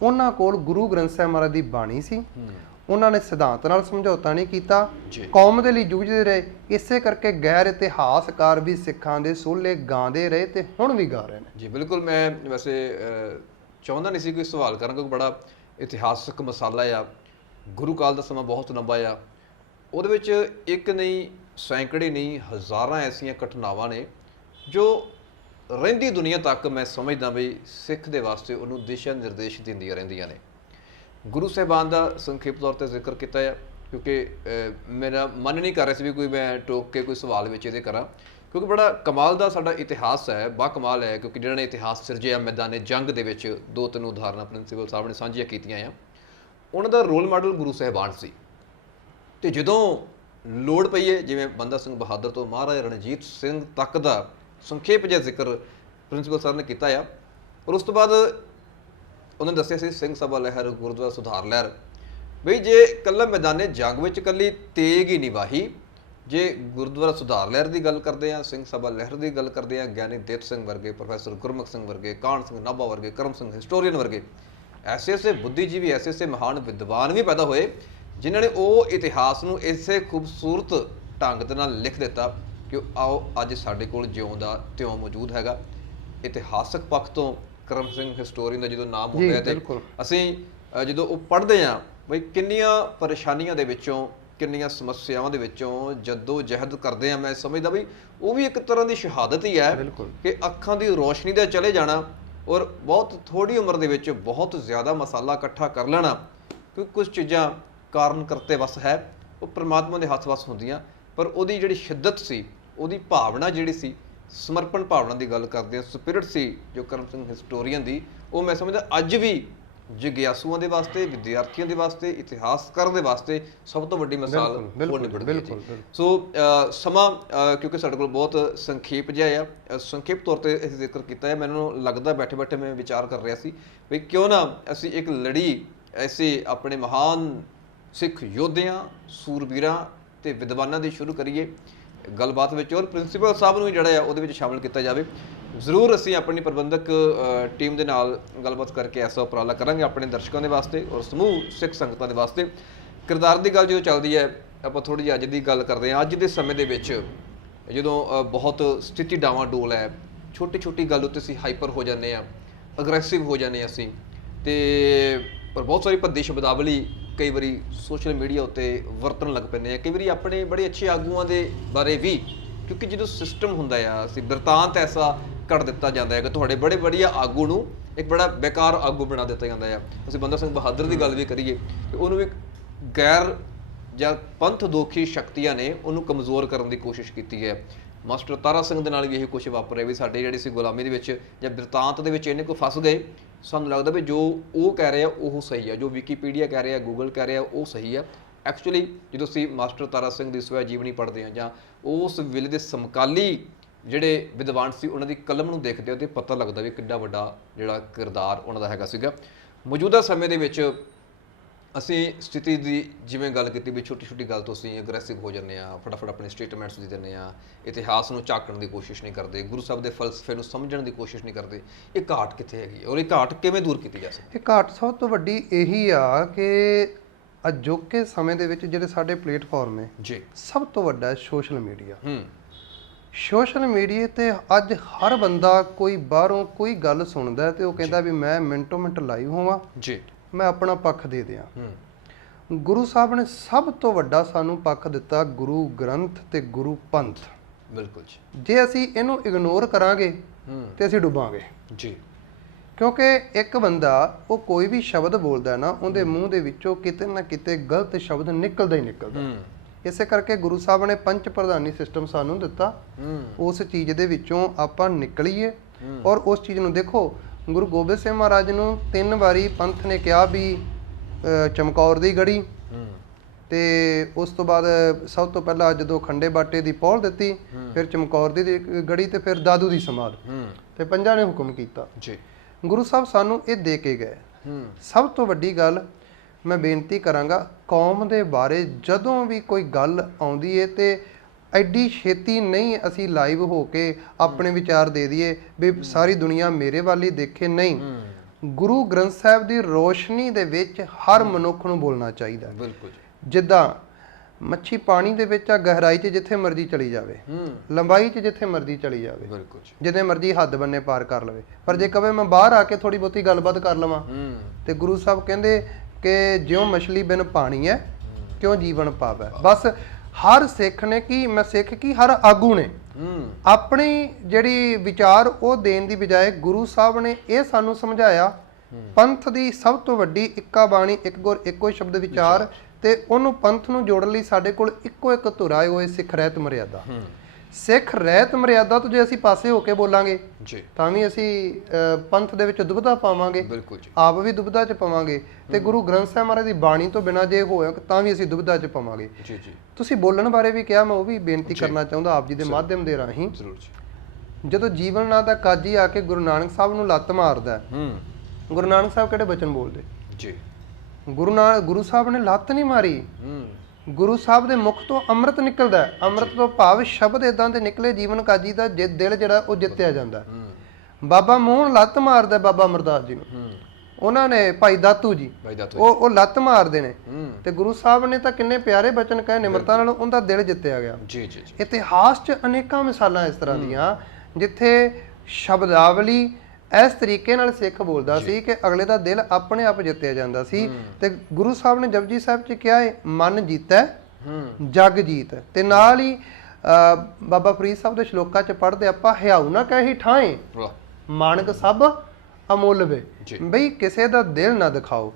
ਉਹਨਾਂ ਕੋਲ ਗੁਰੂ ਗ੍ਰੰਥ ਸਾਹਿਬ ਮਹਾਰਾਜ ਦੀ ਬਾਣੀ ਸੀ। ਉਹਨਾਂ ਨੇ ਸਿਧਾਂਤ ਨਾਲ ਸਮਝੌਤਾ ਨਹੀਂ ਕੀਤਾ, ਕੌਮ ਦੇ ਲਈ ਜੂਝਦੇ ਰਹੇ। ਇਸੇ ਕਰਕੇ ਗੈਰ ਇਤਿਹਾਸਕਾਰ ਵੀ ਸਿੱਖਾਂ ਦੇ ਸੋਲੇ ਗਾਉਂਦੇ ਰਹੇ ਤੇ ਹੁਣ ਵੀ ਗਾ ਰਹੇ ਨੇ। ਜੀ ਬਿਲਕੁਲ। ਮੈਂ ਵੈਸੇ ਚਾਹੁੰਦਾ ਨਹੀਂ ਸੀ ਕੋਈ ਸਵਾਲ ਕਰਾਂ, ਕਿਉਂਕਿ ਬੜਾ ਇਤਿਹਾਸਕ ਮਸਾਲਾ ਆ, ਗੁਰੂ ਕਾਲ ਦਾ ਸਮਾਂ ਬਹੁਤ ਲੰਬਾ ਆ, ਉਹਦੇ ਵਿੱਚ ਇੱਕ ਨਹੀਂ, ਸੈਂਕੜੇ ਨਹੀਂ, ਹਜ਼ਾਰਾਂ ਐਸੀਆਂ ਘਟਨਾਵਾਂ ਨੇ ਜੋ ਰਹਿੰਦੀ ਦੁਨੀਆ ਤੱਕ ਮੈਂ ਸਮਝਦਾ ਵੀ ਸਿੱਖ ਦੇ ਵਾਸਤੇ ਉਹਨੂੰ ਦਿਸ਼ਾ ਨਿਰਦੇਸ਼ ਦਿੰਦੀਆਂ ਰਹਿੰਦੀਆਂ ਨੇ। ਗੁਰੂ ਸਾਹਿਬਾਨ ਦਾ ਸੰਖੇਪ ਤੌਰ 'ਤੇ ਜ਼ਿਕਰ ਕੀਤਾ ਹੈ, ਕਿਉਂਕਿ ਮੇਰਾ ਮਨ ਨਹੀਂ ਕਰ ਰਿਹਾ ਸੀ ਵੀ ਕੋਈ ਮੈਂ ਟੋਕ ਕੇ ਕੋਈ ਸਵਾਲ ਵਿੱਚ ਇਹਦੇ ਕਰਾਂ, ਕਿਉਂਕਿ ਬੜਾ ਕਮਾਲ ਦਾ ਸਾਡਾ ਇਤਿਹਾਸ ਹੈ, ਬਾ ਕਮਾਲ ਹੈ। ਕਿਉਂਕਿ ਜਿਹਨਾਂ ਨੇ ਇਤਿਹਾਸ ਸਿਰਜਿਆ ਮੈਦਾਨੇ ਜੰਗ ਦੇ ਵਿੱਚ, 2-3 ਉਦਾਹਰਨਾਂ ਪ੍ਰਿੰਸੀਪਲ ਸਾਹਿਬ ਨੇ ਸਾਂਝੀਆਂ ਕੀਤੀਆਂ ਆ, ਉਹਨਾਂ ਦਾ ਰੋਲ ਮਾਡਲ ਗੁਰੂ ਸਾਹਿਬਾਨ ਸੀ। ਤੇ ਜਦੋਂ ਲੋੜ ਪਈ ਹੈ, ਜਿਵੇਂ ਬੰਦਾ ਸਿੰਘ ਬਹਾਦਰ ਤੋਂ ਮਹਾਰਾਜਾ ਰਣਜੀਤ ਸਿੰਘ ਤੱਕ ਦਾ ਸੰਖੇਪ ਜਿਹਾ ਜ਼ਿਕਰ ਪ੍ਰਿੰਸੀਪਲ ਸਾਹਿਬ ਨੇ ਕੀਤਾ ਆ। ਔਰ ਉਸ ਤੋਂ ਬਾਅਦ ਉਹਨਾਂ ਨੇ ਦੱਸਿਆ ਸੀ ਸਿੰਘ ਸਭਾ ਲਹਿਰ, ਗੁਰਦੁਆਰਾ ਸੁਧਾਰ ਲਹਿਰ, ਬਈ ਜੇ ਇਕੱਲਾ ਮੈਦਾਨੇ ਜੰਗ ਵਿੱਚ ਇਕੱਲੀ ਤੇਗ ਹੀ ਨਹੀਂ ਵਾਹੀ, ਜੇ ਗੁਰਦੁਆਰਾ ਸੁਧਾਰ ਲਹਿਰ ਦੀ ਗੱਲ ਕਰਦੇ ਆ, ਸਿੰਘ ਸਭਾ ਲਹਿਰ ਦੀ ਗੱਲ ਕਰਦੇ ਆ, ਗਿਆਨੀ ਦਿੱਤ ਸਿੰਘ ਵਰਗੇ, ਪ੍ਰੋਫੈਸਰ ਗੁਰਮੁਖ ਸਿੰਘ ਵਰਗੇ, ਕਾਹਨ ਸਿੰਘ ਨਾਭਾ ਵਰਗੇ, ਕਰਮ ਸਿੰਘ ਹਿਸਟੋਰੀਅਨ ਵਰਗੇ ਐਸੇ ਬੁੱਧੀਜੀਵੀ, ਐਸੇ ਮਹਾਨ ਵਿਦਵਾਨ ਵੀ ਪੈਦਾ ਹੋਏ, ਜਿਨ੍ਹਾਂ ਨੇ ਉਹ ਇਤਿਹਾਸ ਨੂੰ ਇਸੇ ਖੂਬਸੂਰਤ ਢੰਗ ਦੇ ਨਾਲ ਲਿਖ ਦਿੱਤਾ ਕਿ ਆਓ ਅੱਜ ਸਾਡੇ ਕੋਲ ਜਿਉਂ ਦਾ ਤਿਉਂ ਮੌਜੂਦ ਹੈਗਾ। ਇਤਿਹਾਸਕ ਪੱਖ ਤੋਂ ਕਰਮ ਸਿੰਘ ਹਿਸਟੋਰੀਅਨ ਦਾ ਜਦੋਂ ਨਾਮ ਹੁੰਦਾ ਤੇ ਅਸੀਂ ਜਦੋਂ ਉਹ ਪੜ੍ਹਦੇ ਹਾਂ ਬਈ ਕਿੰਨੀਆਂ ਪਰੇਸ਼ਾਨੀਆਂ ਦੇ ਵਿੱਚੋਂ, ਕਿੰਨੀਆਂ ਸਮੱਸਿਆਵਾਂ ਦੇ ਵਿੱਚੋਂ ਜਦੋਂ ਜਹਿਦ ਕਰਦੇ ਹਾਂ, ਮੈਂ ਸਮਝਦਾ ਬਈ ਉਹ ਵੀ ਇੱਕ ਤਰ੍ਹਾਂ ਦੀ ਸ਼ਹਾਦਤ ਹੀ ਹੈ ਕਿ ਅੱਖਾਂ ਦੀ ਰੋਸ਼ਨੀ ਦਾ ਚਲੇ ਜਾਣਾ ਔਰ ਬਹੁਤ ਥੋੜੀ ਉਮਰ ਦੇ ਵਿੱਚ ਬਹੁਤ ਜ਼ਿਆਦਾ ਮਸਾਲਾ ਇਕੱਠਾ ਕਰ ਲੈਣਾ, ਕਿਉਂਕਿ ਕੁਝ ਚੀਜ਼ਾਂ ਕਾਰਨ ਕਰਤੇ ਵਸ ਹੈ, ਉਹ ਪ੍ਰਮਾਤਮਾ ਦੇ ਹੱਥ ਵਸ ਹੁੰਦੀਆਂ। ਪਰ ਉਹਦੀ ਜਿਹੜੀ ਸ਼ਿੱਦਤ ਸੀ, ਉਹਦੀ ਭਾਵਨਾ ਜਿਹੜੀ ਸੀ, ਸਮਰਪਣ ਭਾਵਨਾ ਦੀ ਗੱਲ ਕਰਦੇ ਹਾਂ, ਸਪਿਰਿਟ ਸੀ ਜੋ ਕਰਮ ਸਿੰਘ ਹਿਸਟੋਰੀਅਨ ਦੀ, ਉਹ ਮੈਂ ਸਮਝਦਾ ਅੱਜ ਵੀ ਜਿਗਿਆਸੂਆਂ ਦੇ ਵਾਸਤੇ, ਵਿਦਿਆਰਥੀਆਂ ਦੇ ਵਾਸਤੇ, ਇਤਿਹਾਸਕਾਰ ਦੇ ਵਾਸਤੇ ਸਭ ਤੋਂ ਵੱਡੀ ਮਿਸਾਲ ਹੋ ਨਿਬੜਦੀ ਹੈ। ਸੋ ਸਮਾਂ ਕਿਉਂਕਿ ਸਾਡੇ ਕੋਲ ਬਹੁਤ ਸੰਖੇਪ ਜਿਹਾ ਆ, ਸੰਖੇਪ ਤੌਰ 'ਤੇ ਅਸੀਂ ਜ਼ਿਕਰ ਕੀਤਾ ਹੈ। ਮੈਨੂੰ ਲੱਗਦਾ ਬੈਠੇ ਬੈਠੇ ਮੈਂ ਵਿਚਾਰ ਕਰ ਰਿਹਾ ਸੀ ਵੀ ਕਿਉਂ ਨਾ ਅਸੀਂ ਇੱਕ ਲੜੀ ਐਸੇ ਆਪਣੇ ਮਹਾਨ ਸਿੱਖ ਯੋਧਿਆਂ, ਸੂਰਬੀਰਾਂ ਤੇ ਵਿਦਵਾਨਾਂ ਦੀ ਸ਼ੁਰੂ ਕਰੀਏ ਗੱਲਬਾਤ ਵਿੱਚ, ਔਰ ਪ੍ਰਿੰਸੀਪਲ ਸਾਹਿਬ ਨੂੰ ਜਿਹੜਾ ਆ ਉਹਦੇ ਵਿੱਚ ਸ਼ਾਮਿਲ ਕੀਤਾ ਜਾਵੇ। ਜ਼ਰੂਰ ਅਸੀਂ ਆਪਣੀ ਪ੍ਰਬੰਧਕ ਟੀਮ ਦੇ ਨਾਲ ਗੱਲਬਾਤ ਕਰਕੇ ਐਸਾ ਉਪਰਾਲਾ ਕਰਾਂਗੇ ਆਪਣੇ ਦਰਸ਼ਕਾਂ ਦੇ ਵਾਸਤੇ ਔਰ ਸਮੂਹ ਸਿੱਖ ਸੰਗਤਾਂ ਦੇ ਵਾਸਤੇ। ਕਿਰਦਾਰ ਦੀ ਗੱਲ ਜਦੋਂ ਚੱਲਦੀ ਹੈ, ਆਪਾਂ ਥੋੜ੍ਹੀ ਜਿਹੀ ਅੱਜ ਦੀ ਗੱਲ ਕਰਦੇ ਹਾਂ। ਅੱਜ ਦੇ ਸਮੇਂ ਦੇ ਵਿੱਚ ਜਦੋਂ ਬਹੁਤ ਸਥਿਤੀ ਡਾਵਾਂਡੋਲ ਹੈ, ਛੋਟੀ ਗੱਲ ਉੱਤੇ ਅਸੀਂ ਹਾਈਪਰ ਹੋ ਜਾਂਦੇ ਹਾਂ, ਅਗਰੈਸਿਵ ਹੋ ਜਾਂਦੇ ਹਾਂ ਅਸੀਂ, ਤੇ ਪਰ ਬਹੁਤ ਸਾਰੀ ਭੱਦੀ ਸ਼ਬਦਾਵਲੀ ਕਈ ਵਾਰੀ ਸੋਸ਼ਲ ਮੀਡੀਆ ਉੱਤੇ ਵਰਤਣ ਲੱਗ ਪੈਂਦੇ ਆ, ਕਈ ਵਾਰੀ ਆਪਣੇ ਬੜੇ ਅੱਛੇ ਆਗੂਆਂ ਦੇ ਬਾਰੇ ਵੀ, ਕਿਉਂਕਿ ਜਦੋਂ ਸਿਸਟਮ ਹੁੰਦਾ ਆ, ਅਸੀਂ ਬਿਰਤਾਂਤ ਐਸਾ ਕੱਢ ਦਿੱਤਾ ਜਾਂਦਾ ਹੈ ਕਿ ਤੁਹਾਡੇ ਬੜੇ ਵਧੀਆ ਆਗੂ ਨੂੰ ਇੱਕ ਬੜਾ ਬੇਕਾਰ ਆਗੂ ਬਣਾ ਦਿੱਤਾ ਜਾਂਦਾ ਆ। ਅਸੀਂ ਬੰਦਾ ਸਿੰਘ ਬਹਾਦਰ ਦੀ ਗੱਲ ਵੀ ਕਰੀਏ ਤੇ ਉਹਨੂੰ ਇੱਕ ਗੈਰ ਜਾਂ ਪੰਥ ਦੋਖੀ ਸ਼ਕਤੀਆਂ ਨੇ ਉਹਨੂੰ ਕਮਜ਼ੋਰ ਕਰਨ ਦੀ ਕੋਸ਼ਿਸ਼ ਕੀਤੀ ਹੈ। ਮਾਸਟਰ ਤਾਰਾ ਸਿੰਘ ਦੇ ਨਾਲ ਵੀ ਇਹ ਕੁਛ ਵਾਪਰਿਆ ਵੀ ਸਾਡੇ ਜਿਹੜੀ ਸੀ ਗੁਲਾਮੀ ਦੇ ਵਿੱਚ ਜਾਂ ਬਿਰਤਾਂਤ ਦੇ ਵਿੱਚ ਇਹਨੇ ਕੋਈ ਫਸ ਗਏ। ਸਾਨੂੰ ਲੱਗਦਾ ਵੀ ਜੋ ਉਹ ਕਹਿ ਰਿਹਾ ਉਹ ਸਹੀ ਹੈ, ਜੋ ਵਿਕੀਪੀਡੀਆ ਕਹਿ ਰਿਹਾ, ਗੂਗਲ ਕਹਿ ਰਿਹਾ ਉਹ ਸਹੀ ਹੈ। ਐਕਚੁਅਲੀ ਜਦੋਂ ਅਸੀਂ ਮਾਸਟਰ ਤਾਰਾ ਸਿੰਘ ਦੀ ਸਵੈ ਜੀਵਨੀ ਪੜ੍ਹਦੇ ਹਾਂ ਜਾਂ ਉਸ ਵੇਲੇ ਦੇ ਸਮਕਾਲੀ ਜਿਹੜੇ ਵਿਦਵਾਨ ਸੀ ਉਹਨਾਂ ਦੀ ਕਲਮ ਨੂੰ ਦੇਖਦੇ ਹੋ ਤੇ ਪਤਾ ਲੱਗਦਾ ਵੀ ਕਿੰਨਾ ਵੱਡਾ ਜਿਹੜਾ ਕਿਰਦਾਰ ਉਹਨਾਂ ਦਾ ਹੈਗਾ ਸੀਗਾ। ਮੌਜੂਦਾ ਸਮੇਂ ਦੇ ਵਿੱਚ ਅਸੀਂ ਸਥਿਤੀ ਦੀ ਜਿਵੇਂ ਗੱਲ ਕੀਤੀ ਵੀ ਛੋਟੀ ਛੋਟੀ ਗੱਲ ਤੋਂ ਅਸੀਂ ਅਗਰੈਸਿਵ ਹੋ ਜਾਂਦੇ ਹਾਂ, ਫਟਾਫਟ ਆਪਣੇ ਸਟੇਟਮੈਂਟਸ ਦੇ ਦਿੰਦੇ ਹਾਂ, ਇਤਿਹਾਸ ਨੂੰ ਝਾਕਣ ਦੀ ਕੋਸ਼ਿਸ਼ ਨਹੀਂ ਕਰਦੇ, ਗੁਰੂ ਸਾਹਿਬ ਦੇ ਫਲਸਫੇ ਨੂੰ ਸਮਝਣ ਦੀ ਕੋਸ਼ਿਸ਼ ਨਹੀਂ ਕਰਦੇ। ਇਹ ਘਾਟ ਕਿੱਥੇ ਹੈਗੀ ਔਰ ਇਹ ਘਾਟ ਕਿਵੇਂ ਦੂਰ ਕੀਤੀ ਜਾ ਸਕਦੀ? ਇਹ ਘਾਟ ਸਭ ਤੋਂ ਵੱਡੀ ਇਹੀ ਆ ਕਿ ਅਜੋਕੇ ਸਮੇਂ ਦੇ ਵਿੱਚ ਜਿਹੜੇ ਸਾਡੇ ਪਲੇਟਫਾਰਮ ਹੈ ਜੀ, ਸਭ ਤੋਂ ਵੱਡਾ ਹੈ ਸੋਸ਼ਲ ਮੀਡੀਆ। ਸੋਸ਼ਲ ਮੀਡੀਆ ਤੇ ਅੱਜ ਹਰ ਬੰਦਾ ਕੋਈ ਬਾਹਰੋਂ ਕੋਈ ਗੱਲ ਸੁਣਦਾ ਤੇ ਉਹ ਕਹਿੰਦਾ ਵੀ ਮੈਂ ਮਿੰਟੋ ਮਿੰਟ ਲਾਈਵ ਹੋਵਾਂ ਜੀ, ਮੈਂ ਆਪਣਾ ਪੱਖ ਦੇ ਦਿਆਂ। ਗੁਰੂ ਸਾਹਿਬ ਨੇ ਸਭ ਤੋਂ ਵੱਡਾ ਸਾਨੂੰ ਪੱਖ ਦਿੱਤਾ, ਗੁਰੂ ਗ੍ਰੰਥ ਤੇ ਗੁਰੂ ਪੰਥ। ਬਿਲਕੁਲ ਜੀ। ਜੇ ਅਸੀਂ ਇਹਨੂੰ ਇਗਨੋਰ ਕਰਾਂਗੇ ਤੇ ਅਸੀਂ ਡੁੱਬਾਂਗੇ ਜੀ, ਕਿਉਂਕਿ ਇੱਕ ਬੰਦਾ ਉਹ ਕੋਈ ਵੀ ਸ਼ਬਦ ਬੋਲਦਾ ਹੈ ਨਾ, ਉਹਦੇ ਮੂੰਹ ਦੇ ਵਿੱਚੋਂ ਕਿਤੇ ਨਾ ਕਿਤੇ ਗਲਤ ਸ਼ਬਦ ਨਿਕਲਦਾ ਹੀ ਨਿਕਲਦਾ। ਇਸੇ ਕਰਕੇ ਗੁਰੂ ਸਾਹਿਬ ਨੇ ਪੰਜ ਪ੍ਰਧਾਨੀ ਸਿਸਟਮ ਸਾਨੂੰ ਦਿੱਤਾ, ਉਸ ਚੀਜ਼ ਦੇ ਵਿੱਚੋਂ ਆਪਾਂ ਨਿਕਲੀਏ। ਔਰ ਉਸ ਚੀਜ਼ ਨੂੰ ਦੇਖੋ, ਗੁਰੂ ਗੋਬਿੰਦ ਸਿੰਘ ਮਹਾਰਾਜ ਨੂੰ 3 ਵਾਰੀ ਪੰਥ ਨੇ ਕਿਹਾ ਵੀ ਚਮਕੌਰ ਦੀ ਗੜੀ, ਤੇ ਉਸ ਤੋਂ ਬਾਅਦ ਸਭ ਤੋਂ ਪਹਿਲਾਂ ਜਦੋਂ ਖੰਡੇ ਬਾਟੇ ਦੀ ਪਹੁਲ ਦਿੱਤੀ, ਫਿਰ ਚਮਕੌਰ ਦੀ ਗੜੀ ਤੇ ਫਿਰ ਦਾਦੂ ਦੀ ਸਮਾਧ, ਤੇ ਪੰਜਾਂ ਨੇ ਹੁਕਮ ਕੀਤਾ ਜੀ। ਗੁਰੂ ਸਾਹਿਬ ਸਾਨੂੰ ਇਹ ਦੇ ਕੇ ਗਏ। ਸਭ ਤੋਂ ਵੱਡੀ ਗੱਲ ਮੈਂ ਬੇਨਤੀ ਕਰਾਂਗਾ, ਕੌਮ ਦੇ ਬਾਰੇ ਜਦੋਂ ਵੀ ਕੋਈ ਗੱਲ ਆਉਂਦੀ ਹੈ ਤੇ ਐਡੀ ਛੇਤੀ ਨਹੀਂ ਅਸੀਂ ਲਾਈਵ ਹੋ ਕੇ ਆਪਣੇ ਵਿਚਾਰ ਦੇ ਦਈਏ ਵੀ ਸਾਰੀ ਦੁਨੀਆ ਮੇਰੇ ਵੱਲ ਹੀ ਦੇਖੇ। ਨਹੀਂ, ਗੁਰੂ ਗ੍ਰੰਥ ਸਾਹਿਬ ਦੀ ਰੋਸ਼ਨੀ ਦੇ ਵਿੱਚ ਹਰ ਮਨੁੱਖ ਨੂੰ ਬੋਲਣਾ ਚਾਹੀਦਾ। ਬਿਲਕੁਲ। ਜਿੱਦਾਂ ਮੱਛੀ ਪਾਣੀ ਦੇ ਵਿੱਚ ਆ, ਗਹਿਰਾਈ 'ਚ ਜਿੱਥੇ ਮਰਜ਼ੀ ਚਲੀ ਜਾਵੇ, ਲੰਬਾਈ 'ਚ ਜਿੱਥੇ ਮਰਜ਼ੀ ਚਲੀ ਜਾਵੇ, ਜਿੱਥੇ ਮਰਜ਼ੀ ਹੱਦ ਬੰਨੇ ਪਾਰ ਕਰ ਲਵੇ, ਪਰ ਜੇ ਕਵੇ ਮੈਂ ਬਾਹਰ ਆ ਕੇ ਥੋੜੀ ਬਹੁਤੀ ਗੱਲਬਾਤ ਕਰ ਲਵਾਂ, ਤੇ ਗੁਰੂ ਸਾਹਿਬ ਕਹਿੰਦੇ ਕਿ ਜਿਉਂ ਮਛਲੀ ਬਿਨ ਪਾਣੀ ਹੈ ਕਿਉਂ ਜੀਵਨ ਪਾਵੈ। ਬਸ ਹਰ ਸਿੱਖ ਨੇ ਕੀ, ਮੈਂ ਸਿੱਖ ਕੀ ਹਰ ਆਗੂ ਨੇ ਆਪਣੀ ਜਿਹੜੀ ਵਿਚਾਰ ਉਹ ਦੇਣ ਦੀ ਬਜਾਏ ਗੁਰੂ ਸਾਹਿਬ ਨੇ ਇਹ ਸਾਨੂੰ ਸਮਝਾਇਆ, ਪੰਥ ਦੀ ਸਭ ਤੋਂ ਵੱਡੀ ਇੱਕਾ ਬਾਣੀ, ਇੱਕ ਗੁਰ ਇੱਕੋ ਸ਼ਬਦ ਵਿਚਾਰ, ਤੇ ਉਹਨੂੰ ਪੰਥ ਨੂੰ ਜੋੜਨ ਲਈ ਸਾਡੇ ਕੋਲ ਇੱਕੋ ਇੱਕ ਧੁਰ ਆਏ ਹੋਏ ਸਿੱਖ ਰਹਿਤ ਮਰਿਆਦਾ। ਸਿੱਖ ਰਹਿਤ ਮਰਿਆਦਾ ਤੋਂ ਜੇ ਅਸੀਂ ਪਾਸੇ ਹੋ ਕੇ ਬੋਲਾਂਗੇ ਜੀ ਤਾਂ ਵੀ ਅਸੀਂ ਪੰਥ ਦੇ ਵਿੱਚ ਦੁਬਿਧਾ ਪਾਵਾਂਗੇ, ਬਿਲਕੁਲ ਜੀ, ਆਪ ਵੀ ਦੁਬਿਧਾ 'ਚ ਪਵਾਂਗੇ, ਤੇ ਗੁਰੂ ਗ੍ਰੰਥ ਸਾਹਿਬ ਮਹਾਰਾਜ ਦੀ ਬਾਣੀ ਤੋਂ ਬਿਨਾਂ ਜੇ ਹੋਇਆ ਤਾਂ ਵੀ ਅਸੀਂ ਦੁਬਿਧਾ 'ਚ ਪਵਾਂਗੇ ਜੀ। ਜੀ, ਤੁਸੀਂ ਬੋਲਣ ਬਾਰੇ ਵੀ ਕਿਹਾ, ਮੈਂ ਉਹ ਵੀ ਬੇਨਤੀ ਕਰਨਾ ਚਾਹੁੰਦਾ ਆਪ ਜੀ ਦੇ ਮਾਧਿਅਮ ਦੇ ਰਾਹੀਂ। ਜ਼ਰੂਰ ਜੀ। ਜਦੋਂ ਜੀਵਨ ਨਾਂ ਦਾ ਕਾਜੀ ਆ ਕੇ ਗੁਰੂ ਨਾਨਕ ਸਾਹਿਬ ਨੂੰ ਲੱਤ ਮਾਰਦਾ, ਗੁਰੂ ਨਾਨਕ ਸਾਹਿਬ ਕਿਹੜੇ ਬਚਨ ਬੋਲਦੇ ਜੀ? ਗੁਰੂ ਸਾਹਿਬ ਨੇ ਲੱਤ ਨਹੀਂ ਮਾਰੀ, ਗੁਰੂ ਸਾਹਿਬ ਦੇ ਮੁਖ ਤੋਂ ਅੰਮ੍ਰਿਤ ਨਿਕਲਦਾ। ਅੰਮ੍ਰਿਤ ਤੋਂ ਭਾਵ ਸ਼ਬਦ ਇਦਾਂ ਦੇ ਨਿਕਲੇ ਜੀਵਨ ਕਾਜੀ ਦਾ ਦਿਲ ਜਿਹੜਾ ਉਹ ਜਿੱਤਿਆ ਜਾਂਦਾ। ਬਾਬਾ ਮੋਹਨ ਲੱਤ ਮਾਰਦਾ ਬਾਬਾ ਅਮਰਦਾਸ ਜੀ ਨੂੰ, ਉਹਨਾਂ ਨੇ ਭਾਈ ਦਾਤੂ ਜੀ ਉਹ ਲੱਤ ਮਾਰਦੇ ਨੇ, ਤੇ ਗੁਰੂ ਸਾਹਿਬ ਨੇ ਤਾਂ ਕਿੰਨੇ ਪਿਆਰੇ ਬਚਨ ਕਹੇ, ਨਿਮਰਤਾ ਨਾਲ ਉਹਦਾ ਦਿਲ ਜਿੱਤਿਆ ਗਿਆ। ਇਤਿਹਾਸ 'ਚ ਅਨੇਕਾਂ ਮਿਸਾਲਾਂ ਇਸ ਤਰ੍ਹਾਂ ਦੀਆਂ ਜਿੱਥੇ ਸ਼ਬਦਾਵਲੀ ਇਸ ਤਰੀਕੇ ਨਾਲ ਸਿੱਖ ਬੋਲਦਾ ਸੀ ਕਿ ਅਗਲੇ ਦਾ ਦਿਲ ਆਪਣੇ ਆਪ ਜਿੱਤਿਆ ਜਾਂਦਾ ਸੀ। ਤੇ ਗੁਰੂ ਸਾਹਿਬ ਨੇ ਜਪਜੀ ਸਾਹਿਬ 'ਚ ਕਿਹਾ ਹੈ, ਮਨ ਜੀਤੈ ਜਗ ਜੀਤ। ਤੇ ਨਾਲ ਹੀ ਬਾਬਾ ਫਰੀਦ ਸਾਹਿਬ ਦੇ ਸ਼ਲੋਕਾਂ 'ਚ ਪੜ੍ਹਦੇ ਆਪਾਂ, ਹਿਆਉ ਨਾ ਕਹੀ ਠਾਏ ਮਾਨਕ ਸਭ ਅਮੁੱਲ ਵੇ, ਬਈ ਕਿਸੇ ਦਾ ਦਿਲ ਨਾ ਦਿਖਾਓ।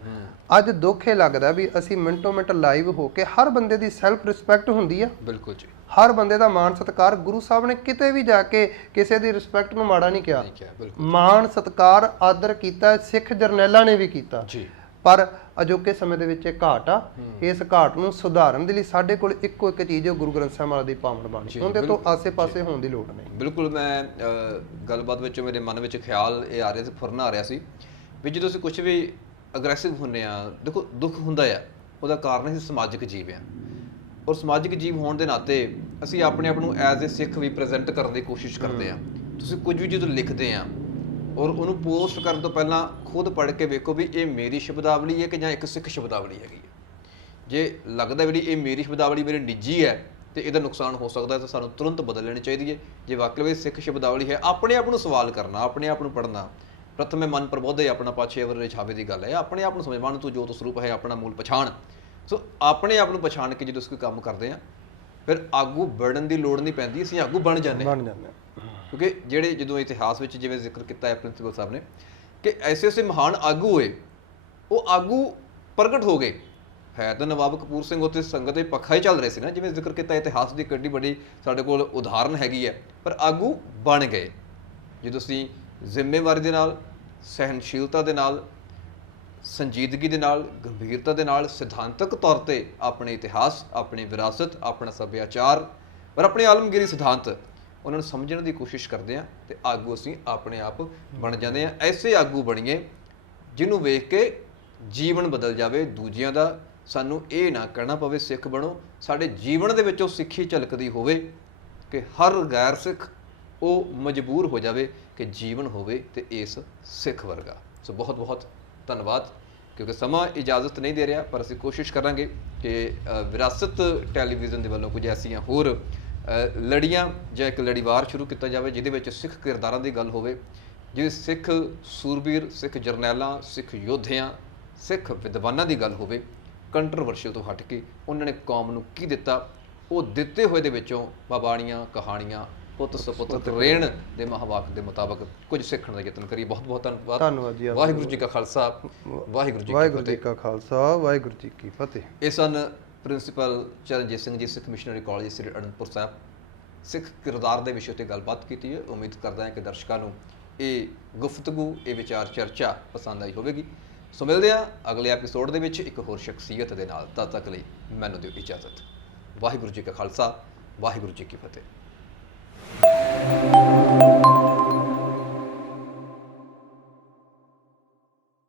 ਅੱਜ ਦੁੱਖ ਇਹ ਲੱਗਦਾ ਵੀ ਅਸੀਂ ਮਿੰਟੋ ਮਿੰਟ ਲਾਈਵ ਹੋ ਕੇ, ਹਰ ਬੰਦੇ ਦੀ ਸੈਲਫ ਰਿਸਪੈਕਟ ਹੁੰਦੀ ਆ, ਬਿਲਕੁਲ ਜੀ, ਹਰ ਬੰਦੇ ਦਾ ਮਾਣ ਸਤਿਕਾਰ। ਗੁਰੂ ਸਾਹਿਬ ਨੇ ਕਿਤੇ ਵੀ ਜਾ ਕੇ ਕਿਸੇ ਦੀ ਰਿਸਪੈਕਟ ਨੂੰ ਮਾੜਾ ਨਹੀਂ ਕਿਹਾ, ਮਾਣ ਸਤਿਕਾਰ ਆਦਰ ਕੀਤਾ, ਸਿੱਖ ਜਰਨੈਲਾਂ ਨੇ ਵੀ ਕੀਤਾ। ਪਰ ਅਜੋਕੇ ਸਮੇਂ ਦੇ ਵਿੱਚ ਇਹ ਘਾਟ ਆ। ਇਸ ਘਾਟ ਨੂੰ ਸੁਧਾਰਨ ਦੇ ਲਈ ਸਾਡੇ ਕੋਲ ਇੱਕੋ ਇੱਕ ਚੀਜ਼ ਹੈ, ਗੁਰੂ ਗ੍ਰੰਥ ਸਾਹਿਬ ਮਹਾਰਾਜ ਦੀ ਪਾਵਨ ਬਾਣੀ, ਉਹਦੇ ਤੋਂ ਆਸੇ-ਪਾਸੇ ਹੋਣ ਦੀ ਲੋੜ ਨਹੀਂ। ਬਿਲਕੁਲ। ਮੈਂ ਗੱਲਬਾਤ ਵਿੱਚ ਮੇਰੇ ਮਨ ਵਿੱਚ ਖਿਆਲ ਇਹ ਆ ਰਿਹਾ ਸੀ, ਫੁਰਨਾ ਆ ਰਿਹਾ ਸੀ ਵੀ ਜਦੋਂ ਅਸੀਂ ਕੁਝ ਵੀ ਅਗਰੈਸਿਵ ਹੁੰਦੇ ਆ, ਦੇਖੋ ਦੁੱਖ ਹੁੰਦਾ ਆ, ਉਹਦਾ ਕਾਰਨ ਅਸੀਂ ਸਮਾਜਿਕ ਜੀਵ ਆ, ਔਰ ਸਮਾਜਿਕ ਜੀਵ ਹੋਣ ਦੇ ਨਾਤੇ ਅਸੀਂ ਆਪਣੇ ਆਪ ਨੂੰ as a Sikh we present ਕਰਨ ਦੀ ਕੋਸ਼ਿਸ਼ ਕਰਦੇ ਆ। ਤੁਸੀਂ ਕੁਝ ਵੀ ਜਦੋਂ ਲਿਖਦੇ ਆ ਔਰ ਉਹਨੂੰ ਪੋਸਟ ਕਰਨ ਤੋਂ ਪਹਿਲਾਂ ਖੁਦ ਪੜ੍ਹ ਕੇ ਵੇਖੋ ਵੀ ਇਹ ਮੇਰੀ ਸ਼ਬਦਾਵਲੀ ਹੈ ਕਿ ਜਾਂ ਇੱਕ ਸਿੱਖ ਸ਼ਬਦਾਵਲੀ ਹੈਗੀ ਹੈ। ਜੇ ਲੱਗਦਾ ਵੀ ਇਹ ਮੇਰੀ ਸ਼ਬਦਾਵਲੀ ਮੇਰੀ ਨਿੱਜੀ ਹੈ ਤੇ ਇਹਦਾ ਨੁਕਸਾਨ ਹੋ ਸਕਦਾ ਤਾਂ ਸਾਨੂੰ ਤੁਰੰਤ ਬਦਲ ਲੈਣੀ ਚਾਹੀਦੀ ਹੈ। ਜੇ ਵਾਕਈ ਵਿੱਚ ਸਿੱਖ ਸ਼ਬਦਾਵਲੀ ਹੈ, ਆਪਣੇ ਆਪ ਨੂੰ ਸਵਾਲ ਕਰਨਾ, ਆਪਣੇ ਆਪ ਨੂੰ ਪੜ੍ਹਨਾ। ਪ੍ਰਥਮੇ ਮਨ ਪ੍ਰਬੋਧੇ ਆਪਣਾ ਪਾਛੇ ਅਵਰ ਰਿਛਾਵੇ ਦੀ ਗੱਲ ਹੈ। ਆਪਣੇ ਆਪ ਨੂੰ ਸਮਝ, ਮਨ ਤੂੰ ਜੋਤ ਸਰੂਪ ਹੈ ਆਪਣਾ ਮੂਲ ਪਛਾਣ। ਸੋ ਆਪਣੇ ਆਪ ਨੂੰ ਪਛਾਣ ਕੇ ਜਦੋਂ ਅਸੀਂ ਕੋਈ ਕੰਮ ਕਰਦੇ ਹਾਂ, ਫਿਰ ਆਗੂ ਬਣਨ ਦੀ ਲੋੜ ਨਹੀਂ ਪੈਂਦੀ, ਅਸੀਂ ਆਗੂ ਬਣ ਜਾਂਦੇ ਹਾਂ। ਕਿਉਂਕਿ ਜਿਹੜੇ ਜਦੋਂ ਇਤਿਹਾਸ ਵਿੱਚ ਜਿਵੇਂ ਜ਼ਿਕਰ ਕੀਤਾ ਹੈ ਪ੍ਰਿੰਸੀਪਲ ਸਾਹਿਬ ਨੇ ਕਿ ਐਸੇ ਐਸੇ ਮਹਾਨ ਆਗੂ ਹੋਏ, ਉਹ ਆਗੂ ਪ੍ਰਗਟ ਹੋ ਗਏ। ਹੈ ਤਾਂ ਨਵਾਬ ਕਪੂਰ ਸਿੰਘ ਉੱਥੇ ਸੰਗਤ ਦੇ ਪੱਖਾ ਹੀ ਚੱਲ ਰਹੇ ਸੀ ਨਾ, ਜਿਵੇਂ ਜ਼ਿਕਰ ਕੀਤਾ ਇਤਿਹਾਸ ਦੀ ਕਿੱਡੀ ਵੱਡੀ ਸਾਡੇ ਕੋਲ ਉਦਾਹਰਨ ਹੈਗੀ ਹੈ, ਪਰ ਆਗੂ ਬਣ ਗਏ। ਜੇ ਤੁਸੀਂ ਜ਼ਿੰਮੇਵਾਰੀ ਦੇ ਨਾਲ, ਸਹਿਨਸ਼ੀਲਤਾ ਦੇ ਨਾਲ, ਸੰਜੀਦਗੀ ਦੇ ਨਾਲ, ਗੰਭੀਰਤਾ ਦੇ ਨਾਲ, ਸਿਧਾਂਤਕ ਤੌਰ ਤੇ ਆਪਣੇ ਇਤਿਹਾਸ, ਆਪਣੀ ਵਿਰਾਸਤ, ਆਪਣਾ ਸੱਭਿਆਚਾਰ ਪਰ ਆਪਣੇ ਆਲਮਗੀਰੀ ਸਿਧਾਂਤ ਉਹਨਾਂ ਨੂੰ ਸਮਝਣ ਦੀ ਕੋਸ਼ਿਸ਼ ਕਰਦੇ ਹਾਂ ਤੇ ਆਗੂ ਅਸੀਂ ਆਪਣੇ ਆਪ ਬਣ ਜਾਂਦੇ ਹਾਂ। ਐਸੇ ਆਗੂ ਬਣੀਏ ਜਿਹਨੂੰ ਵੇਖ ਕੇ ਜੀਵਨ ਬਦਲ ਜਾਵੇ ਦੂਜਿਆਂ ਦਾ। ਸਾਨੂੰ ਇਹ ਨਾ ਕਹਿਣਾ ਪਵੇ ਸਿੱਖ ਬਣੋ, ਸਾਡੇ ਜੀਵਨ ਦੇ ਵਿੱਚੋਂ ਸਿੱਖੀ ਝਲਕਦੀ ਹੋਵੇ ਕਿ ਹਰ ਗੈਰ ਸਿੱਖ ਉਹ ਮਜਬੂਰ ਹੋ ਜਾਵੇ ਕਿ ਜੀਵਨ ਹੋਵੇ ਤੇ ਇਸ ਸਿੱਖ ਵਰਗਾ। ਸੋ ਬਹੁਤ ਬਹੁਤ ਧੰਨਵਾਦ, ਕਿਉਂਕਿ ਸਮਾਂ ਇਜਾਜ਼ਤ ਨਹੀਂ ਦੇ ਰਿਹਾ, ਪਰ ਅਸੀਂ ਕੋਸ਼ਿਸ਼ ਕਰਾਂਗੇ ਕਿ ਵਿਰਾਸਤ ਟੈਲੀਵਿਜ਼ਨ ਦੇ ਵੱਲੋਂ ਕੁਝ ਐਸੀਆਂ ਹੋਰ ਲੜੀਆਂ ਜਾਂ ਇੱਕ ਲੜੀਵਾਰ ਸ਼ੁਰੂ ਕੀਤਾ ਜਾਵੇ ਜਿਹਦੇ ਵਿੱਚ ਸਿੱਖ ਕਿਰਦਾਰਾਂ ਦੀ ਗੱਲ ਹੋਵੇ, ਜਿਹਦੇ ਸਿੱਖ ਸੂਰਬੀਰ, ਸਿੱਖ ਜਰਨੈਲਾਂ, ਸਿੱਖ ਯੋਧਿਆਂ, ਸਿੱਖ ਵਿਦਵਾਨਾਂ ਦੀ ਗੱਲ ਹੋਵੇ। ਕੰਟਰੋਵਰਸ਼ੀਅਲ ਤੋਂ ਹਟ ਕੇ ਉਹਨਾਂ ਨੇ ਕੌਮ ਨੂੰ ਕੀ ਦਿੱਤਾ, ਉਹ ਦਿੱਤੇ ਹੋਏ ਦੇ ਵਿੱਚੋਂ ਬਾਬਾਣੀਆਂ, ਕਹਾਣੀਆਂ, ਪੁੱਤ ਸਪੁੱਤ ਰੇਣ ਦੇ ਮਹਾਵਾਕ ਦੇ ਮੁਤਾਬਕ ਕੁਝ ਸਿੱਖਣ ਦਾ ਯਤਨ ਕਰੀਏ। ਬਹੁਤ ਬਹੁਤ ਧੰਨਵਾਦ ਜੀ। ਵਾਹਿਗੁਰੂ ਜੀ ਕਾ ਖਾਲਸਾ, ਵਾਹਿਗੁਰੂ ਜੀ ਕੀ ਖਾਲਸਾ, ਵਾਹਿਗੁਰੂ ਜੀ ਕੀ ਫਤਿਹ। ਇਹ ਸਨ ਪ੍ਰਿੰਸੀਪਲ ਚਰਨਜੀਤ ਸਿੰਘ ਜੀ, ਸਿੱਖ ਮਿਸ਼ਨਰੀ ਕਾਲਜ ਸ੍ਰੀ ਅਨੰਦਪੁਰ ਸਾਹਿਬ। ਸਿੱਖ ਕਿਰਦਾਰ ਦੇ ਵਿਸ਼ੇ 'ਤੇ ਗੱਲਬਾਤ ਕੀਤੀ ਹੈ। ਉਮੀਦ ਕਰਦਾ ਹਾਂ ਕਿ ਦਰਸ਼ਕਾਂ ਨੂੰ ਇਹ ਗੁਫ਼ਤਗੂ, ਇਹ ਵਿਚਾਰ ਚਰਚਾ ਪਸੰਦ ਆਈ ਹੋਵੇਗੀ। ਸੋ ਮਿਲਦੇ ਹਾਂ ਅਗਲੇ ਐਪੀਸੋਡ ਦੇ ਵਿੱਚ ਇੱਕ ਹੋਰ ਸ਼ਖਸੀਅਤ ਦੇ ਨਾਲ। ਤਦ ਤੱਕ ਲਈ ਮੈਨੂੰ ਦਿਓ ਇਜਾਜ਼ਤ। ਵਾਹਿਗੁਰੂ ਜੀ ਕਾ ਖਾਲਸਾ, ਵਾਹਿਗੁਰੂ ਜੀ ਕੀ ਫਤਿਹ।